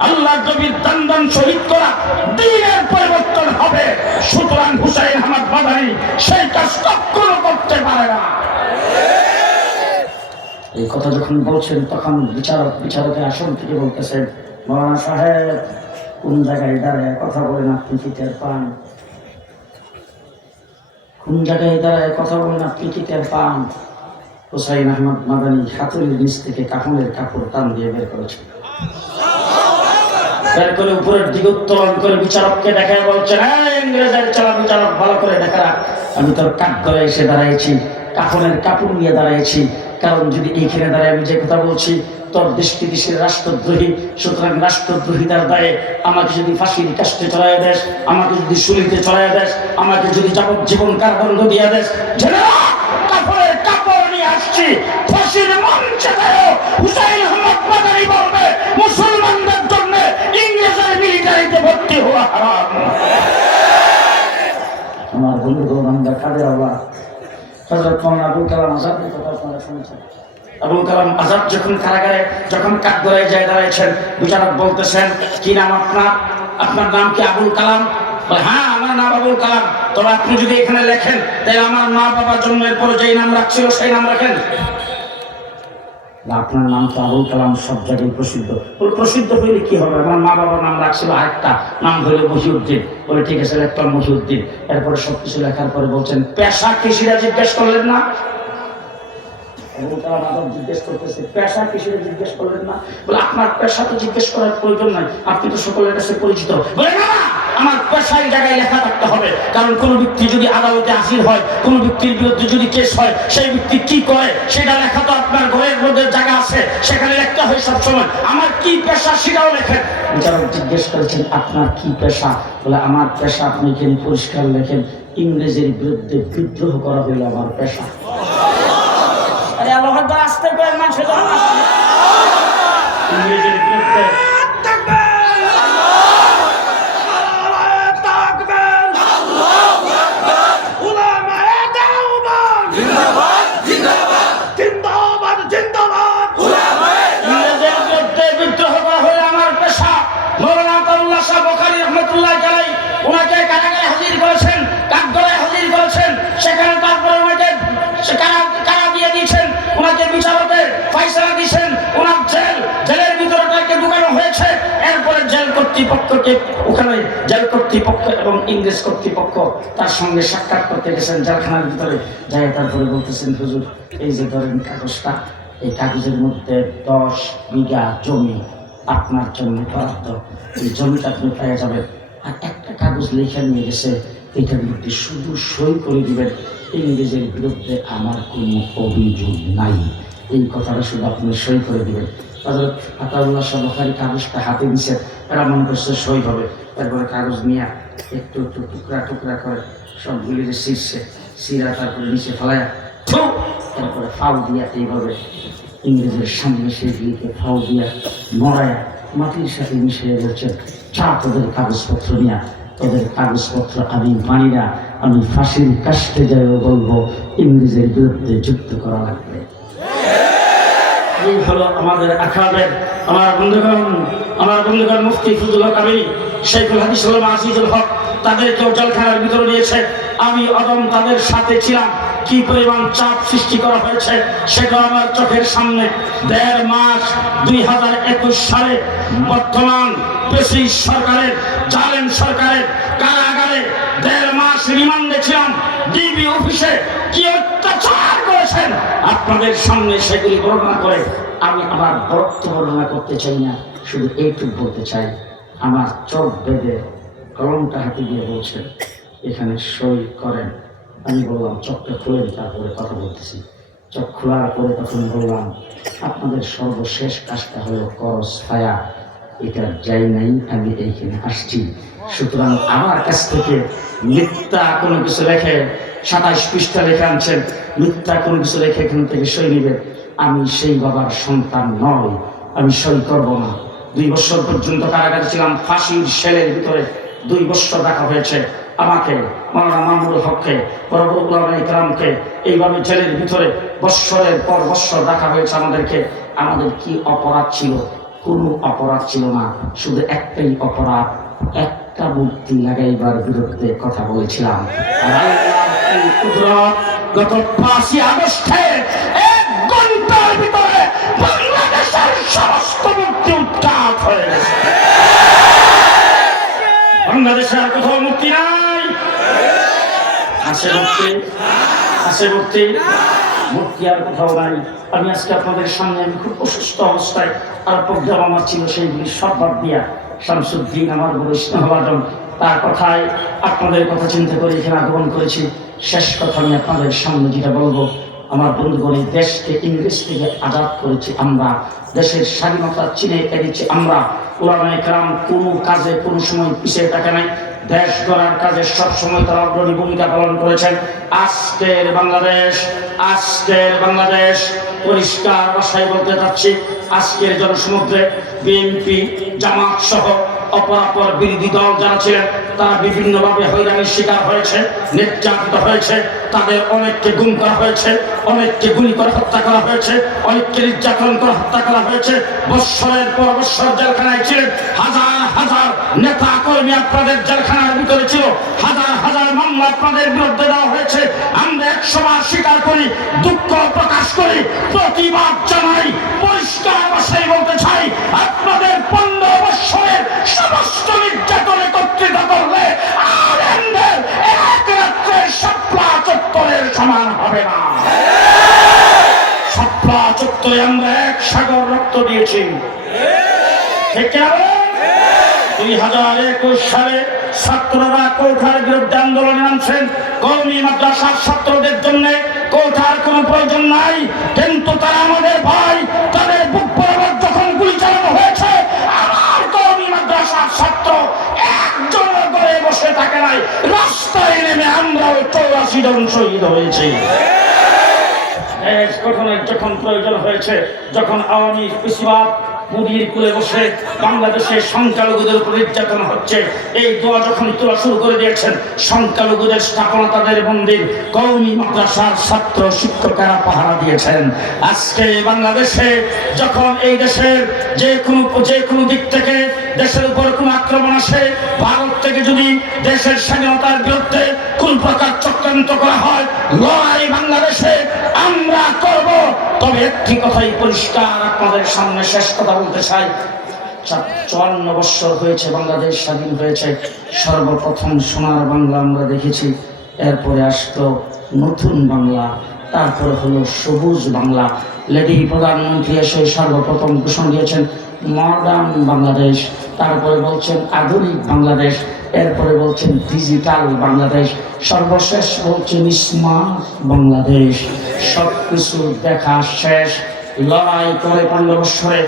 আল্লাহ নবীর দান শহীদ করা দ্বীনের পরিবর্তন হবে, সুতরাং হুসাইন আহমদ মাদানী সেই কাজ কখনো করতে পারে না। এই কথা যখন বলছেন তখন বিচারকের আসন থেকে বলতেছেন, মাওলানা সাহেব কোন জায়গায় দাঁড়ায় কথা বলেন আপনি কি টের পান? কোন জায়গায় দাঁড়ায় কথা বলেন আপনি কি টের পান? হুসাইন আহমদ মাদানী হাতুড়ির নিচ থেকে কাফনের কাপড় টান দিয়ে বের করেছেন, বের করে উপরের দিকে উত্তোলন করে বিচারককে দেখায় বলছেন, ইংরেজের চালা বিচারক ভালো করে দেখা, আমি তোর কাঠগড়ায় এসে দাঁড়াইছি, কাফনের কাপড় নিয়ে দাঁড়াইছি, কারণ যদি এইখানে দাঁড়ায় আমি যে কথা বলছি তোর দেশকে দেশের রাষ্ট্রদ্রোহী, সুতরাং রাষ্ট্রদ্রোহিতার দায়ে আমাকে যদি ফাঁসির কাস্টে চড়াইয়া দেশ, আমাকে যদি শুলিতে চড়াইয়া দেশ, আমাকে যদি যাবজ্জীবন কারাদণ্ড দিয়া দেশ, কাপড়ের কাপড় নিয়ে আসছি, ফাঁসির মঞ্চে হুসাইন আহমদ মাদানী বলবে মুসলমানদের জন্য ইংরেজের মিলিটারিতে ভর্তি হওয়া হারাম। আমার বন্ধুগণ, আমরা কাদের আল্লাহ হযরত মাওলানা আবুল কালাম আজাদের কথা আপনারা শুনেছেন। আবুল কালাম আজাদ যখন কারাগারে যখন কাঠগড়ায় যায় দাঁড়াইছেন, বিচারক বলতেছেন, কি নাম আপনার? আপনার নাম কি আবুল কালাম? বলে হ্যাঁ আমার নাম আবুল কালাম। তবে আপনি যদি এখানে লেখেন তাহলে আমার মা বাবা জন্মের পরে যেই নাম রাখছিল সেই নাম রাখেন। আপনার নাম তো আবুল কালাম সব জায়গায় প্রসিদ্ধ। প্রসিদ্ধ হইলে কি হবে? আমার মা বাবার নাম রাখছিল আরেকটা, নাম হইল মহিউদ্দিন। বলে ঠিক আছে লিখলাম মহিউদ্দিন। এরপরে সবকিছু লেখার পরে বলছেন, পেশা কৃষিরা জিজ্ঞেস করলেন না? আবুল কালাম আজাদ জিজ্ঞেস করতেছে, পেশা কৃষিরা জিজ্ঞেস করলেন না? বলে আপনার পেশা তো জিজ্ঞেস করার প্রয়োজন নাই, আপনি তো সকলের কাছে পরিচিত। বলে না, আমার পেশায় জায়গায় লেখা থাকতে হবে, কারণ কোনো ব্যক্তি যদি আদালতে হাজির হয়, কোনো ব্যক্তির বিরুদ্ধে যদি কেস হয়, সেই ব্যক্তি কি করে সেটা লেখা তো আপনার ঘরের মধ্যে জায়গা আছে, সেখানে লিখতে হয় সবসময়। আমার কি পেশা সেটাও লেখেন। বিচারক জিজ্ঞেস করেছেন, আপনার কি পেশা? বলে আমার পেশা আপনি এখানে পরিষ্কার লেখেন, ইংরেজের বিরুদ্ধে বিদ্রোহ করা হইল আমার পেশা। ইংরেজের বিরুদ্ধে ওনাকে কারাগারে হাজির করেছেন, কাঠগড়ায় হাজির করেছেন, সেখানে তারপরে ওনাকে কারা দিয়ে দিয়েছেন, ওনাকে বিচারকের ফায়সালা দিয়েছেন, ওনার জেলের ভিতরে তাকে ঢুকানো হয়েছে। এরপরে জেল কর্তৃপক্ষকে ওখানে জেল কর্তৃপক্ষ এবং ইংরেজ কর্তৃপক্ষ তার সঙ্গে সাক্ষাৎ করতে গেছেন জেলখানার ভিতরে যাই। তারপরে বলতেছেন, হুজুর এই যে ধরেন কাগজটা, এই কাগজের মধ্যে 10 বিঘা জমি আপনার জন্য বরাদ্দ, এই জমিটা আপনি পেয়ে যাবেন। আর একটা কাগজ লিখে নিয়ে গেছে, এটার মধ্যে শুধু সই করে দিবেন, ইংরেজের বিরুদ্ধে আমার কোনো অভিযোগ নাই, এই কথাটা শুধু আপনি সই করে দিবেন। হযরত আতাউল্লাহ শাহ বুখারী কাগজটা হাতে নিছেন, এরা মনে করছে সই হবে। তারপরে কাগজ নিয়ে একটু একটু টুকরা টুকরা করে সবগুলি যে সিরা তারপরে নিচে ফেলায়, তারপরে ফাউ দিয়া এইভাবে ইংরেজের সামনে সেগুলিকে ফাউ দিয়া মরায়া মাটির সাথে মিশিয়ে বলছেন, চা তোদের কাগজপত্র নিয়ে, তোদের কাগজপত্র আমি মানি না, আমি ফাঁসির কাস্টে যাইও বলবো ইংরেজের বিরুদ্ধে যুদ্ধ করা লাগবে। এই হলো আমাদের আখড়াদের আমার বন্ধুগণ মুফতি ফজলুল কাবি শেখুল হাদিস উলামা আজিজুল হক তাদেরকেও জেলখানার ভিতরে দিয়েছে। আমি অদম তাদের সাথে ছিলাম। কি পরিমাণ চাপ সৃষ্টি করা হয়েছে সেটা আমার চোখের সামনে। ১.৫ মাস ২০২১ সালে বর্তমান ব্রিটিশ সরকারের জালেম সরকারের কারাগারে ১.৫ মাস রিমান্ডে ছিলাম। ডিবি অফিসে কি অত্যাচার করেছেন আপনাদের সামনে সেগুলি বর্ণনা করে আমি আমার বক্তব্য বর্ণনা করতে চাই না, শুধু এইটুকু বলতে চাই। আমার চোখ বেঁধে কলমটা হাতে দিয়ে বলছেন এখানে সই করেন। আমি বললাম চোখটা খুলে তারপরে কথা বলতেছি। চোখ খোলার পরে তখন বললাম আপনাদের সর্বশেষ কাজটা হলো করস ফায়া, এটা যাই নাই, আমি এইখানে আসছি। সুতরাং আমার কাছ থেকে মিথ্যা কোনো কিছু লেখে ২৭ পৃষ্ঠা লেখা আনছেন, মিথ্যা কোনো কিছু লেখে এখান থেকে সই নেবেন। আমি সেই বাবার সন্তান নয়, আমি সই করব না। ২ বছর পর্যন্ত কারাগারে ছিলাম। ফাঁসির সেলের ভিতরে ২ বছর রাখা হয়েছে আমাকে, মাওলানা মামুনুল হককে, বড় বড় উলামায়ে ইকরামকে এইভাবে জেলের ভিতরে বৎসরের পর বৎসর রাখা হয়েছে আমাদেরকে। আমাদের কি অপরাধ ছিল? কোনো অপরাধ ছিল না, শুধু একটাই অপরাধ, একটা মূর্তি লাগাইবার বিরুদ্ধে কথা বলেছিলাম। আর আল্লাহর এই কুদরত, গত ৫ই আগস্টে ১ ঘন্টার ভিতরে বাংলাদেশের সমস্ত মূর্তি উৎখাত হয়ে গেছে। বাংলাদেশে আর কোথাও মুক্তি নাই। আছে মুক্তি? আছে মুক্তি? মুক্তি আর কোথাও নাই। আমি আজকে আপনাদের সামনে আমি খুব অসুস্থ অবস্থায় আর প্রোগ্রাম আমার ছিল সেইগুলি সব বাদ দিয়া শামসুদ্দিন আমার বড় স্নেহভাজন তার কথায় আপনাদের কথা চিন্তা করে এখানে আগমন করেছি। শেষ কথা আমি আপনাদের সামনে যেটা বলবো, আমার বন্ধুগণ, এই দেশকে ইংরেজ থেকে আজাদ করেছি আমরা, দেশের স্বাধীনতা চিনে এনেছি আমরা। উলামায়ে কেরাম কোনো কাজে কোনো সময় পিছিয়ে থাকে নাই, দেশ গড়ার কাজে সবসময় তারা অগ্রণী ভূমিকা পালন করেছেন। আজকের বাংলাদেশ পরিষ্কার ভাষায় বলতে চাচ্ছি, আজকের জনসমুদ্রে বিএনপি জামাত সহ অপরাপর বিরোধী দল যারা ছিলেন তারা বিভিন্নভাবে হয়রানির শিকার হয়েছে, নির্যাতিত হয়েছে। তাদের অনেককে গুম করা হয়েছে, অনেককে গুলি করে হত্যা করা হয়েছে, অনেককে নির্যাতন করে হত্যা করা হয়েছে। বৎসরের পর বৎসর জেলখানায় ছিলেন। হাজার হাজার নেতা কর্মী আপনাদের জেলখানার ভিতরে ছিল, হাজার হাজার মামলা আপনাদের বিরুদ্ধে দেওয়া হয়েছে। আমরা ১০০ বার স্বীকার করি, দুঃখ প্রকাশ করি, প্রতিবাদ জানাই, পরিষ্কার ভাষায় বলতে চাই, আপনাদের ১৫ বৎসরের সমস্ত নির্যাতন একত্রিত করলে আলেমদের এক রাত্রের শাপলা চত্বরের সমান হবে না। শাপলা চত্বরে আমরা ১ সাগর রক্ত দিয়েছি। ২০২১ সালে ছাত্ররা কোঠার বিরুদ্ধে আন্দোলনে নামছেন। কওমি মাদ্রাসার ছাত্রদের জন্য কোঠার কোনো প্রয়োজন নাই, কিন্তু তারা আমাদের ভাই। তাদের বুক বরাবর যখন গুলি চালানো হয়েছে, আমার কওমি মাদ্রাসার ছাত্র একজন ঘরে বসে থাকে নাই, রাস্তায় নেমে আমরাও ৮৪ জন শহীদ হয়েছি। দেশ গঠনের যখন প্রয়োজন হয়েছে, যখন আওয়ামী ফেসিবাদ মুদির কুলে বসে বাংলাদেশের সংখ্যালঘুদের উপর নির্যাতন হচ্ছে, এই দোয়া যখন তোলা শুরু করে দিয়েছেন, সংখ্যালঘুদের স্থাপনা তাদের মন্দির, কওমি মাদ্রাসার ছাত্র শিক্ষকেরা পাহারা দিয়েছেন। আজকে বাংলাদেশে যখন এই দেশের যে কোনো দিক থেকে দেশের উপর কোন আক্রমণ আসে, ভারত থেকে যদি দেশের স্বাধীনতার বিরুদ্ধে কোন প্রকার চক্রান্ত করা হয়, লড়াই বাংলাদেশে আমরা করব। তবে একটি কথাই পরিষ্কার আপনাদের সামনে শেষ কথা বলতে চাই, ৫৪ বৎসর হয়েছে বাংলাদেশ স্বাধীন হয়েছে। সর্বপ্রথম সোনার বাংলা আমরা দেখেছি, এরপরে আসতো নতুন বাংলা, তারপরে হলো সবুজ বাংলা। লেডি প্রধানমন্ত্রী এসে সর্বপ্রথম ঘোষণা দিয়েছেন মডার্ন বাংলাদেশ, তারপরে বলছেন আধুনিক বাংলাদেশ, এরপরে বলছেন ডিজিটাল বাংলাদেশ, সর্বশেষ বলছেন স্মার্ট বাংলাদেশ। সব কিছু দেখা শেষ। লড়াই করে ১৫ বৎসরে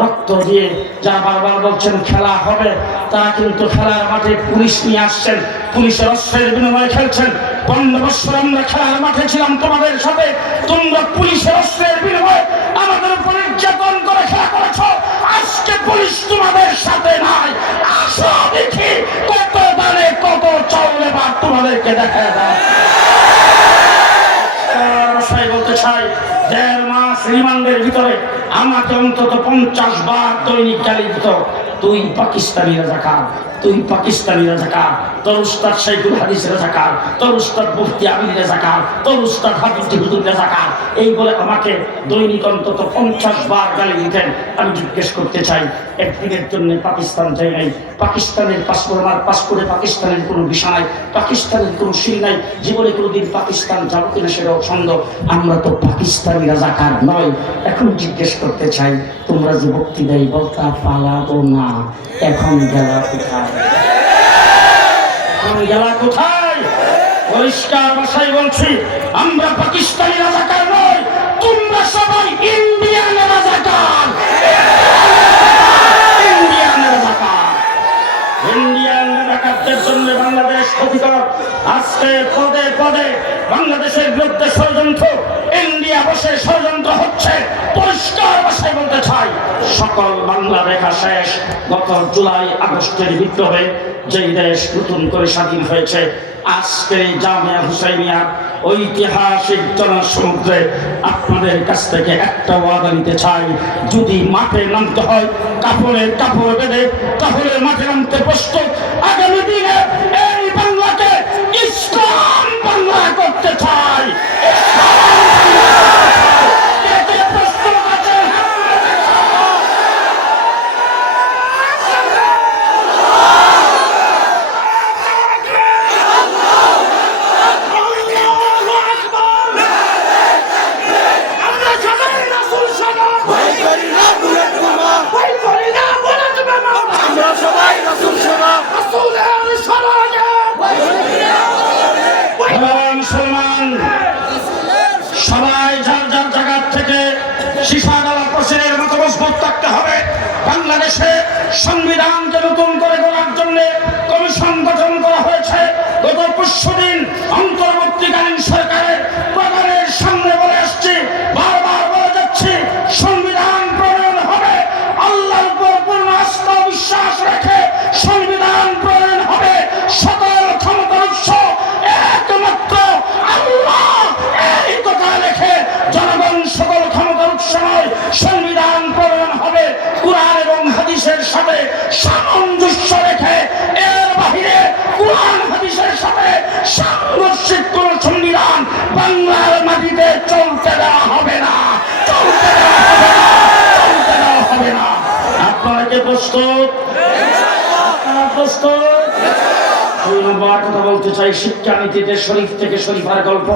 রক্ত দিয়ে যা বারবার বলছেন খেলা হবে, তা কিন্তু খেলার মাঠে পুলিশ নিয়ে আসছেন, পুলিশের অস্ত্রের বিনিময়ে খেলছেন। ১৫ বৎসর আমরা খেলার মাঠে ছিলাম তোমাদের সাথে, তোমরা পুলিশের অস্ত্রের বিনিময়ে আমাদের উপর নির্যাতন করে খেলা করেছ। আজকে পুলিশ তোমাদের সাথে নাই, আসো দেখি কত দানে কত চাউলে বা তোমাদেরকে দেখা দেয়। বলতে চাই ১.৫ মাস রিমান্ডের ভিতরে আমাকে অন্তত 50 বার দৈনিক গালি দিত, তুই পাকিস্তানি রাজাকার, তুই পাকিস্তানি রাজাকার, তোর উস্তাদ শাইখুল হাদিস রাজাকার, তোর উস্তাদ মুফতি আমিন রাজাকার, তোর উস্তাদ হাফিজ হুজুর রাজাকার, এই বলে আমাকে দৈনিক অন্তত 50 বার গালি দিতেন। আমি জিজ্ঞেস করতে চাই, একদিনের জন্য পাকিস্তান যাই নাই, পাকিস্তানের পাসপোর্ট, আমার পাসপোর্টে পাকিস্তানের কোনো ভিসা নাই, পাকিস্তানের কোনো সিল নাই, জীবনে কোনোদিন পাকিস্তান যাবো কিনা সেটাও সন্দেহ। আমরা তো পাকিস্তানি রাজাকার নয়। এখন জিজ্ঞেস করতে চাই, তোমরা যে বক্তৃতায় বলতা পালাবো না, এখন গেলা কোথায়? এখন গেলা কোথায়? পরিষ্কার ভাষায় বলছি, আমরা পাকিস্তানি রাজাকার নয়, তোমরা সবাই ইন্ডিয়ান রাজাকার। ইন্ডিয়ান রাজাকারদের জন্য বাংলাদেশ ক্ষতিকর। আজকে পদে পদে বাংলাদেশের বিরুদ্ধে ষড়যন্ত্র, ইন্ডিয়া বসে ষড়যন্ত্র হচ্ছে। পরিষ্কার ভাষায় বলতে চাই, সকল বাংলা দেখা শেষ। গত জুলাই আগস্টের বিপ্লবে যেই দেশ নতুন করে স্বাধীন হয়েছে, আজকে জামিয়া হুসাইনিয়ার ঐতিহাসিক জনসমুদ্রে আপনাদের কাছ থেকে একটা ওয়াদা নিতে চাই, যদি মাঠে নামতে হয় কাপড় বেঁধে তাহলে মাঠে নামতে প্রস্তুত। আগামী দিনে এই বাংলাকে ইসলাম বাংলা করতে চাই। সবাই যার যার জায়গা থেকে শিশাডালা প্রশ্নের মতো মজবুত থাকতে হবে। বাংলাদেশে সংবিধানকে নতুন করে গড়ার জন্য কমিশন গঠন করা হয়েছে। গত পরশুদিন অন্তর্বর্তীকালীন সরকারের প্রধানের সামনে বলে আসছি, বারবার বলে যাচ্ছি, সংবিধান প্রণয়ন হবে আল্লাহর উপর পূর্ণ আস্থা বিশ্বাস রেখে। সংবিধান প্রণয়ন হবে, সকল ক্ষমতার উৎস একমাত্র আল্লাহ, এই কথা রেখে জনগণ সকল ক্ষমতার উৎস নয়। সংবিধান প্রণয়ন হবে কুরআন এবং হাদিসের সাথে সামঞ্জস্য রেখে, এর বাহিরে কুরআন হাদিসের সাথে সাংঘর্ষিক কোন সংবিধান বাংলার মাটিতে চলতে দেওয়া হবে না, চলতে দেওয়া হবে না, চলতে দেওয়া হবে না। আপনারা কি প্রস্তুত? আপনারা প্রস্তুত? দুই নম্বর কথা বলতে চাই, শিক্ষানীতিতে শরীফ থেকে শরীফার গল্প,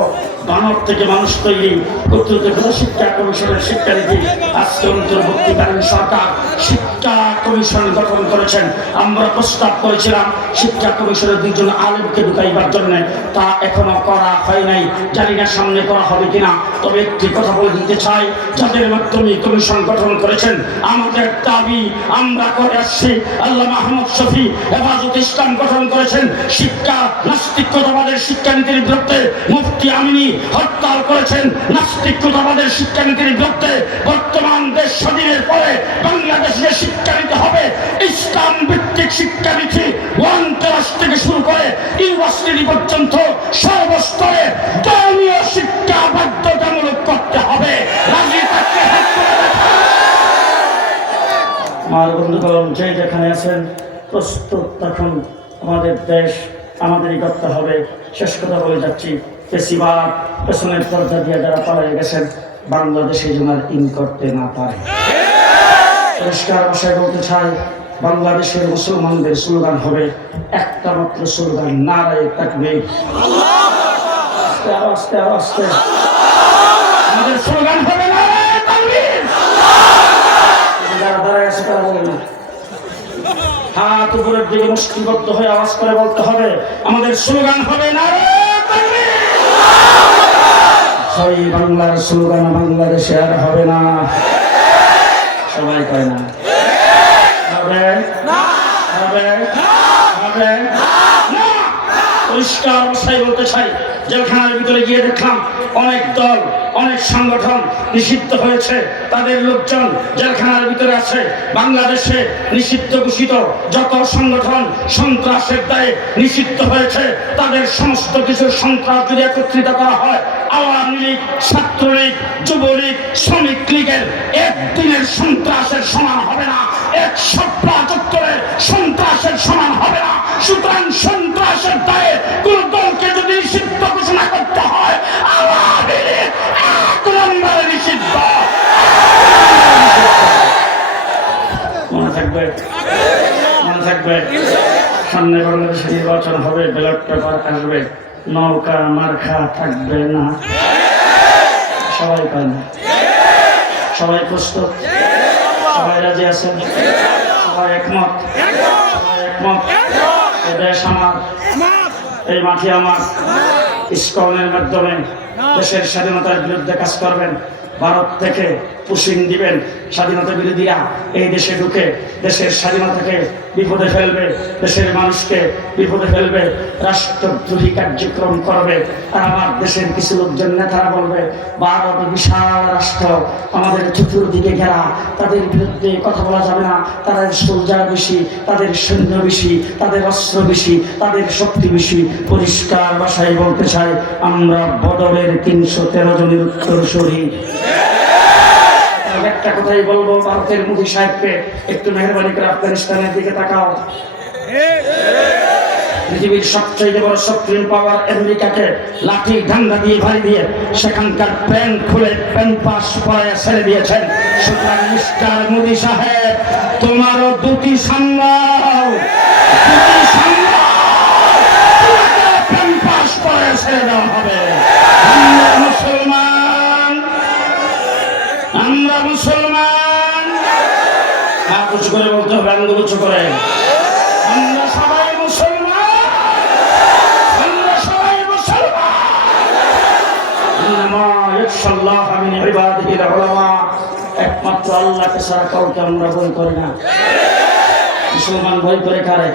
মানব থেকে মানুষ তৈরি করতে কোনো শিক্ষা কমিশনের শিক্ষানীতি। আজকে অন্তর্বর্তীকালীন সরকার শিক্ষা কমিশন গঠন করেছেন। আমরা প্রস্তাব করেছিলাম শিক্ষা কমিশনের 2 জন আলেমকে ঢুকাইবার জন্য, তা এখনো করা হয় নাই, জানি না সামনে করা হবে কিনা। তবে একটি কথা বলে দিতে চাই, যাদের মাধ্যমে কমিশন গঠন করেছেন, আমাদের দাবি আমরা করে আসছি। আল্লাহ মাহমুদ শফি হেফাজত ইসলাম গঠন করেছেন শিক্ষা নাস্তিকতাবাদের শিক্ষানীতির বিরুদ্ধে। মুফতি আমিনী হরতাল করেছেন নাস্তিকতাবাদের শিক্ষানীতির বিরুদ্ধে। বর্তমান দেশ স্বাধীনের পরে বাংলাদেশে শিক্ষানীতি হবে ইসলাম ভিত্তিক শিক্ষানীতি। 1 ক্লাস থেকে শুরু করে ইউনিভার্সিটি পর্যন্ত সর্বস্তরে ধর্মীয় শিক্ষা বাধ্যতামূলক করতে হবে। রাজি থাকতে হাত তুলে দেখা। আমার বন্ধুগণ, যে যেখানে আছেন প্রস্তুত তখন আমাদের দেশ আমাদেরই করতে হবে। শেষ কথা বলে যাচ্ছি, বেশিরভাগ পেছনের দরজা দিয়ে যারা পালিয়ে গেছেন, বাংলাদেশে যেন আর ইন করতে না পারে। পরিষ্কার ভাষায় বলতে চাই, বাংলাদেশের মুসলমানদের স্লোগান হবে একটা মাত্র স্লোগান, নারায়ে তাকবীর। আস্তে আস্তে আস্তে আমাদের স্লোগান হবে নারায়ে তাকবীর। যারা দাঁড়ায় আছে তারা বলে না, হাত উপরের দিকে মুষ্টিবদ্ধ হয়ে আওয়াজ করে বলতে হবে, আমাদের স্লোগান হবে নারায়ে তাকবীর। সেই বাংলার স্লোগান বাংলাদেশে আর হবে না। সবাই কয় না হবে, হবে, হবে না। পরিষ্কার ভাষায় বলতে চাই, জেলখানার ভিতরে গিয়ে দেখলাম অনেক দল, অনেক সংগঠন নিষিদ্ধ হয়েছে, তাদের লোকজন জেলখানার ভিতরে আছে। বাংলাদেশে নিষিদ্ধ ঘোষিত যত সংগঠন সন্ত্রাসের দায়ে নিষিদ্ধ হয়েছে, তাদের সমস্ত কিছু সন্ত্রাস যদি একত্রিত করা হয়, আওয়ামী লীগ, ছাত্রলীগ, যুবলীগ, শ্রমিক লীগের একদিনের সন্ত্রাসের সমান হবে না, 175 সন্ত্রাসের সমান হবে না। সুতরাং সন্ত্রাসের দায়ে কোন দলকে যদি নিষিদ্ধ ঘোষণা করতে হয়, আওয়ামী লীগ 1 নম্বরে নিষিদ্ধ। মনে থাকবে, মনে থাকবে। সামনে বাংলাদেশে নির্বাচন হবে, ব্যালট পেপার আসবে, নৌকা মার্কা থাকবে না। সবাই পায় না, সবাই প্রস্তুত, সবাই রাজি আছেন, সবাই একমত, সবাই একমত। এ দেশ আমার, এই মাটি আমার। ইসকনের মাধ্যমে দেশের স্বাধীনতার বিরুদ্ধে কাজ করবেন, ভারত থেকে পুশিং দিবেন, স্বাধীনতা বিরোধীরা এই দেশে ঢুকে দেশের স্বাধীনতাকে বিপদে ফেলবে, দেশের মানুষকে বিপদে ফেলবে, রাষ্ট্রদ্রোহী কার্যক্রম করবে। আর আমার দেশের কিছু লোকজন নেতারা বলবে ভারত বিশাল রাষ্ট্র, আমাদের চতুর্দিকে ঘেরা, তাদের বিরুদ্ধে কথা বলা যাবে না, তাদের সোলজার বেশি, তাদের সৈন্য বেশি, তাদের অস্ত্র বেশি, তাদের শক্তি বেশি। পরিষ্কার ভাষায় বলতে চাই, আমরা বদরের 313 জনের উত্তরসূরি। একটা কথাই বলবো, ভারতের মোদী সাহেবকে একটু মেহরবানি করে আফগানিস্তানের দিকে তাকাও। পৃথিবীর সবচেয়ে বড় সুপ্রিম পাওয়ার আমেরিকাকে লাঠি ডান্ডা দিয়ে ভারী দিয়ে সেখানকার প্যান্ট খুলে প্যান্ট পাস পরে ছেড়ে দিয়েছেন। সুতরাং মিস্টার মোদী সাহেব, তোমারও দুটি সামলাও, দুটি সামলাও, প্যান্ট পাস পরে ছেড়ে দেওয়া হবে। আমরা মুসলমান, আমরা মুসলমান। হাত উঁচু করে বলতে হবে, আঙ্গুল উঁচু করে। আমরা সবাই মুসলমান, আমরা সবাই মুসলমান। ইন্নামা ইয়াখশাল্লাহ মিন ইবাদিহিল উলামা। একমাত্র আল্লাহকে ছাড়া কাউকে আমরা ভয় করি না। মুসলমান ভয় করে কারে?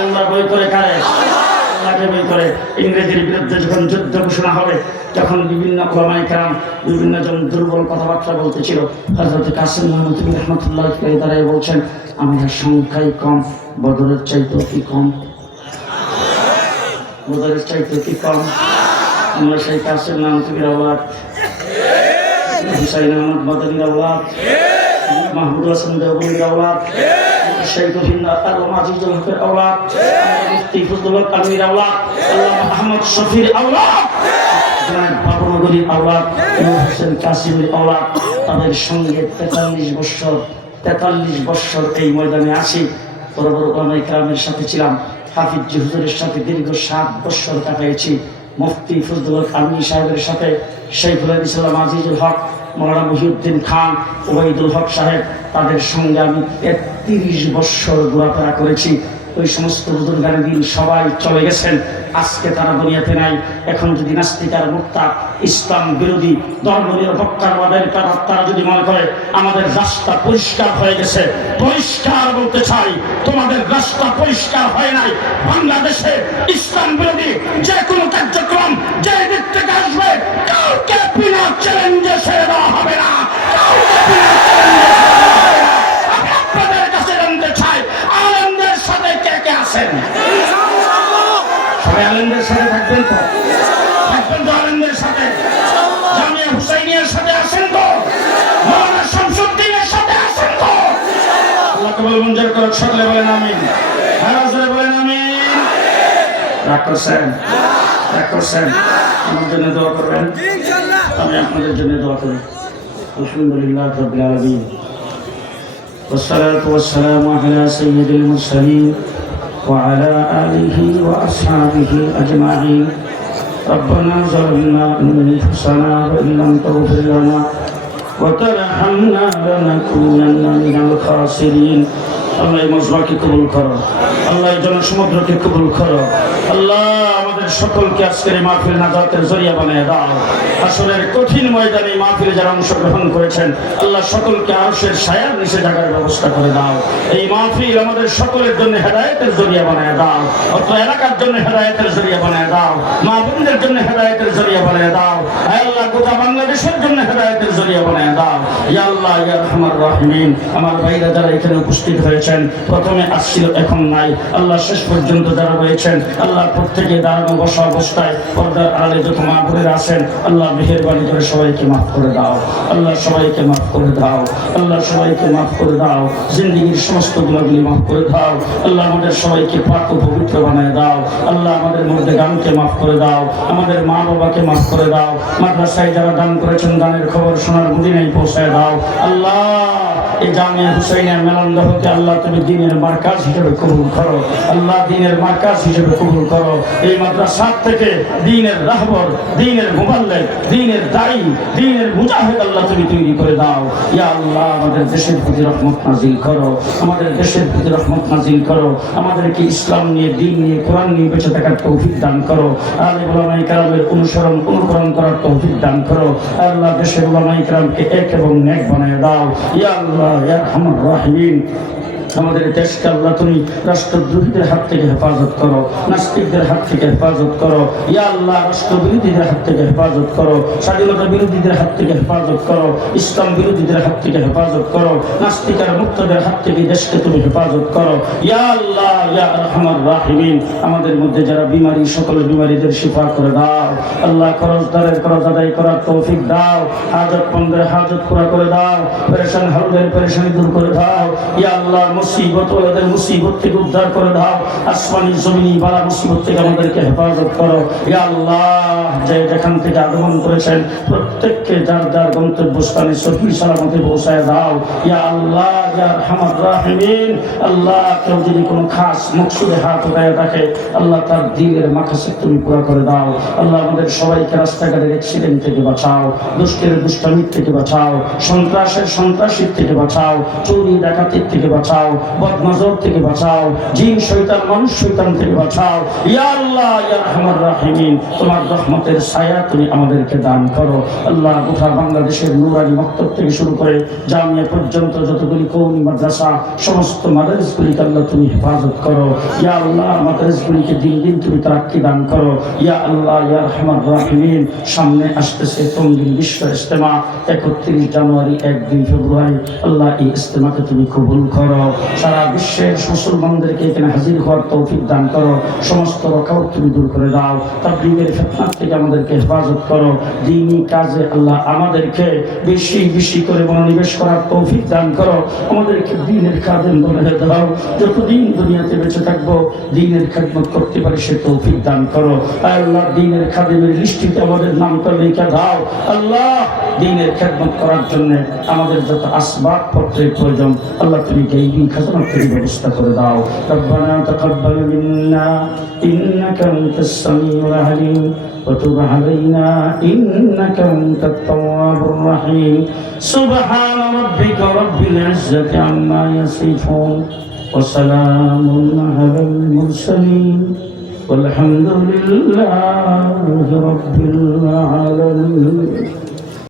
আমরা ভয় করে কারে? আল্লাহকে ভয় করে। ইংরেজের বিরুদ্ধে যখন যুদ্ধ ঘোষণা হবে, যখন বিভিন্ন ওলামায়ে কেরাম বিভিন্ন জন দুর্বল কথাবার্তা বলতেছিল, হযরত কাসিম নবী রাহমাতুল্লাহ আলাইহি দাঁড়িয়ে বলছেন, আমাদের সংখ্যাই কম, বদরের চাইতেও কি কম, বদরের চাইতেও কি কম। আমরা সেই কাসিম নবীর আওলাদ, হুসাইন আহমদ মাদানীর আওলাদ, মাহমুদ হাসান দেওবন্দির আওলাদ, শহীদ আল্লামা আজিজুল হকের আওলাদ, মুফতি ফজলুল হক আলমীর আওলাদ, আল্লামা আহমদ শফির আওলাদ, বাবুনগরীর আওলাদ, নূর হোসেন কাসিমের আওলাদ। তাদের সঙ্গে 43 বছর এই ময়দানে আছি। বড় বড় ওলামায়ে কেরামের সাথে ছিলাম, হাফিজ হুজুরের সাথে দীর্ঘ 7 বছর কাটাইছি, মুফতি ফজলুল হক আলমী সাহেবের সাথে, শৈখুল ইসলাম আজিজুল হক, মৌলানা মহিউদ্দিন খান, ওবাইদুল হক সাহেব, তাদের সঙ্গে আমি 30 বছর ঘোরাফেরা করেছি। ওই সমস্ত বুজুর্গানের দিন সবাই চলে গেছেন, আজকে তারা দুনিয়াতে নাই। এখন যদি নাস্তিকার মুক্তা ইসলাম বিরোধী ধর্ম নিরপেক্ষতাবাদের কথা তারা যদি মনে করে আমাদের রাস্তা পরিষ্কার হয়ে গেছে, পরিষ্কার বলতে চাই, তোমাদের রাস্তা পরিষ্কার হয় নাই। বাংলাদেশে ইসলাম বিরোধী যে কোনো কার্যক্রম যে দিক থেকে আসবে, কাউকে বিনা চ্যালেঞ্জে ছেড়ে দেওয়া হবে না, কাউকে বিনা চ্যালেঞ্জে ছেড়ে দেওয়া হবে না। আমি আপনাদের কাছে জানতে চাই, আলেমদের সাথে কে কে আছেন? সবাই আলেমদের সাথে থাকবেন তো? থাকবেন তো আলেমদের সাথে? জামিয়া হুসাইনিয়ার সাথে আছেন তো? মাওলানা শামসুদ্দিনের সাথে আছেন তো? আল্লাহ কবুল মঞ্জুর করুক। সকলে বলেন আমিন, হাজারে বলেন আমিন। রাগ করছেন? রাগ করছেন? আমার জন্য দোয়া করবেন, আমি আপনাদের জন্য দোয়া করি। আলহামদুলিল্লাহ রাব্বিল আলামিন, والصلاة والسلام على سيد المرسلين وعلى آله وأصحابه أجمعين. ربنا ظلمنا أنفسنا وإن لم تغفر لنا وترحمنا لنكونن من الخاسرين. আল্লাহ এই মজমাকে কবুল করো, আল্লাহ এই জনসমুদ্রকে কবুল করো, আল্লাহ আমাদের আমাদের সকলকে আজকের এই মাহফিল নাজাতের জরিয়া বানিয়ে দাও। আসলের কঠিন ময়দানে এই মাহফিলে যারা অংশগ্রহণ করেছেন আল্লাহ সকলকে আরশের ছায়ার নিচে জায়গার ব্যবস্থা করে দাও। এই মাহফিল আমাদের সকলের জন্য হেদায়েতের জরিয়া বানিয়ে দাও, অত এলাকার জন্য হেদায়েতের জরিয়া বানিয়ে দাও, মা বোনদের জন্য হেদায়েতের জরিয়া বানিয়ে দাও। আল্লাহ গোটা বাংলাদেশের জন্য হেদায়েতের জরিয়া বানিয়ে দাও। ইয়া আল্লাহ ইয়া আরহামার রাহিমিন, আমার ভাইরা যারা এখানে উপস্থিত হয়েছেন, প্রথমে আসছিল এখন নাই, আল্লাহ শেষ পর্যন্ত যারা রয়েছেন আল্লাহ প্রত্যেকে দাঁড়ানো বসা অবস্থায় পর্দার আড়ালে যত মা বোনেরা আছেন আল্লাহ মেহেরবানি করে সবাইকে মাফ করে দাও। আল্লাহ সবাইকে মাফ করে দাও। আল্লাহ সবাইকে মাফ করে দাও। জিন্দগির সমস্ত গুণাগুলি মাফ করে দাও। আল্লাহ আমাদের সবাইকে পাক ও পবিত্র বানায় দাও। আল্লাহ আমাদের মধ্যে গানকে মাফ করে দাও। আমাদের মা বাবাকে মাফ করে দাও। মাদ্রাসায় যারা দান করেছেন দানের খবর শোনার মদিনায় পৌঁছায় দাও। আল্লাহ এই জামিয়া হুসাইনের মেলান্দহকে আল্লাহ তুমি দ্বীনের মার্কাজ হিসেবে কবুল করো। আল্লাহ দ্বীনের মার্কাজ হিসেবে কবুল করো। এই মাদ্রাসা থেকে দ্বীনের রাহবর, দ্বীনের মুবাল্লিগ, দ্বীনের দাঈ, দ্বীনের মুজাহিদ আল্লাহ তুমি তৈরি করে দাও। ইয়া আল্লাহ আমাদের দেশের প্রতি রহমত নাজিল করো। আমাদের দেশের প্রতি রহমত নাজিল করো। আমাদেরকে ইসলাম নিয়ে, দ্বীন নিয়ে, কোরআন নিয়ে বেঁচে থাকার তৌফিক দান করো। আলেম উলামায়ে কেরামের অনুকরণ করার তৌফিক দান করো। আল্লাহ দেশের উলামায়ে কেরামকে এক এবং নেক বানায় দাও। ইয়া আল্লাহ ইয়া আরহামার রাহিমিন, আমাদের দেশকে আল্লাহ তুমি রাষ্ট্রদ্রোহীদের হাত থেকে হেফাজত করো, নাস্তিকদের হাত থেকে হেফাজত করো। ইয়া আল্লাহ রাষ্ট্রবিরোধীদের হাত থেকে হেফাজত করো, স্বাধীনতা বিরোধীদের হাত থেকে হেফাজত করো, ইসলাম বিরোধীদের হাত থেকে হেফাজত করো, নাস্তিক আর মুক্তদের হাত থেকে দেশকে তুমি হেফাজত করো। ইয়া আল্লাহ ইয়া আরহামার রাহিমিন, আমাদের মধ্যে যারা বিমারি সকল বিমারিদের শিফা করে দাও। আল্লাহ করজদারের করজ আদায় করার তৌফিক দাও। হাজত মন্দের হাজত পুরা করে দাও। পেরেশান হালদের পেরেশানি দূর করে দাও। ইয়া আল্লাহ মুসিবত ওদের মুসিবত থেকে উদ্ধার করে দাও। আসমানি জমিনি বালা মুসিবত থেকে আমাদেরকে হেফাজত করো। ইয়া আল্লাহ যে যেখান থেকে আগমন করেছেন প্রত্যেককে যার যার গন্তব্যস্থানে সহি সালামতে পৌঁছায় দাও। ইয়া আল্লাহ ইয়া আরহামার রাহিমিন, আল্লাহ কেউ যদি কোনো খাস মকসুদে হাত উঠায় থাকে আল্লাহ তার দিলের মাকাসিদ তুমি পুরা করে দাও। আল্লাহ আমাদের সবাইকে রাস্তাঘাটের অ্যাক্সিডেন্ট থেকে বাঁচাও, দুষ্টের দুষ্টামির থেকে বাঁচাও, সন্ত্রাসের সন্ত্রাসীর থেকে বাঁচাও, চুরি ডাকাতির থেকে বাঁচাও, বদনজর থেকে বাঁচাও, জিন শয়তান মানুষ শয়তান থেকে বাঁচাও। ইয়া আল্লাহ ইয়া আরহামার রাহিমিন, তোমার রহমতের ছায়া তুমি আমাদেরকে দান করো। আল্লাহ গোটা বাংলাদেশের নুরানি মক্তব থেকে শুরু করে জামিয়া পর্যন্ত যতগুলি কওমি মাদ্রাসা সমস্ত মাদ্রাসাগুলিকে আল্লাহ তুমি হেফাজত করো। ইয়া আল্লাহ মাদ্রাসাগুলিকে দিন দিন তুমি তারাক্কি দান করো। ইয়া আল্লাহ ইয়া আরহামার রাহিমিন, সামনে আসতেছে তঙ্গিল বিশ্ব ইজতেমা 31 জানুয়ারি 1-2 ফেব্রুয়ারি, আল্লাহ এই ইজতেমাকে তুমি কবুল করো। সারা বিশ্বের মুসলমানদেরকে এখানে হাজির হওয়ার তৌফিক দান করো। সমস্ত রকাওয়াত তুমি দূর করে দাও। তাবলীগের ফিতনা থেকে আমাদেরকে হেফাজত করো। দ্বীনি কাজে আল্লাহ আমাদেরকে বেশি বেশি করে মনোনিবেশ করার তৌফিক দান করো। আমাদেরকে দ্বীনের খাদেম বানিয়ে দাও। যতদিন দুনিয়াতে বেঁচে থাকবো দ্বীনের খেদমত করতে পারি সে তৌফিক দান করো। আল্লাহ দ্বীনের খাদেমের লিস্টিতে আমাদের নামটা লিখে দাও। আল্লাহ দ্বীনের খেদমত করার জন্য আমাদের যত আসবাব পত্রের প্রয়োজন আল্লাহ তুমি গায়বী খাজানা থেকে ব্যবস্থা করে দাও। রব্বানা তাকাব্বাল মিন্না ইন্নাকা আনতাস সামিউল আলিম ওয়া তুব আলাইনা ইন্নাকা আনতাত তাওয়াবুর রহিম। সুবহানা রাব্বিকা রাব্বিল ইজ্জাতি আম্মা ইয়াসিফুন ওয়া সালামুন আলাল মুরসালিন والحمد لله رب العالمين।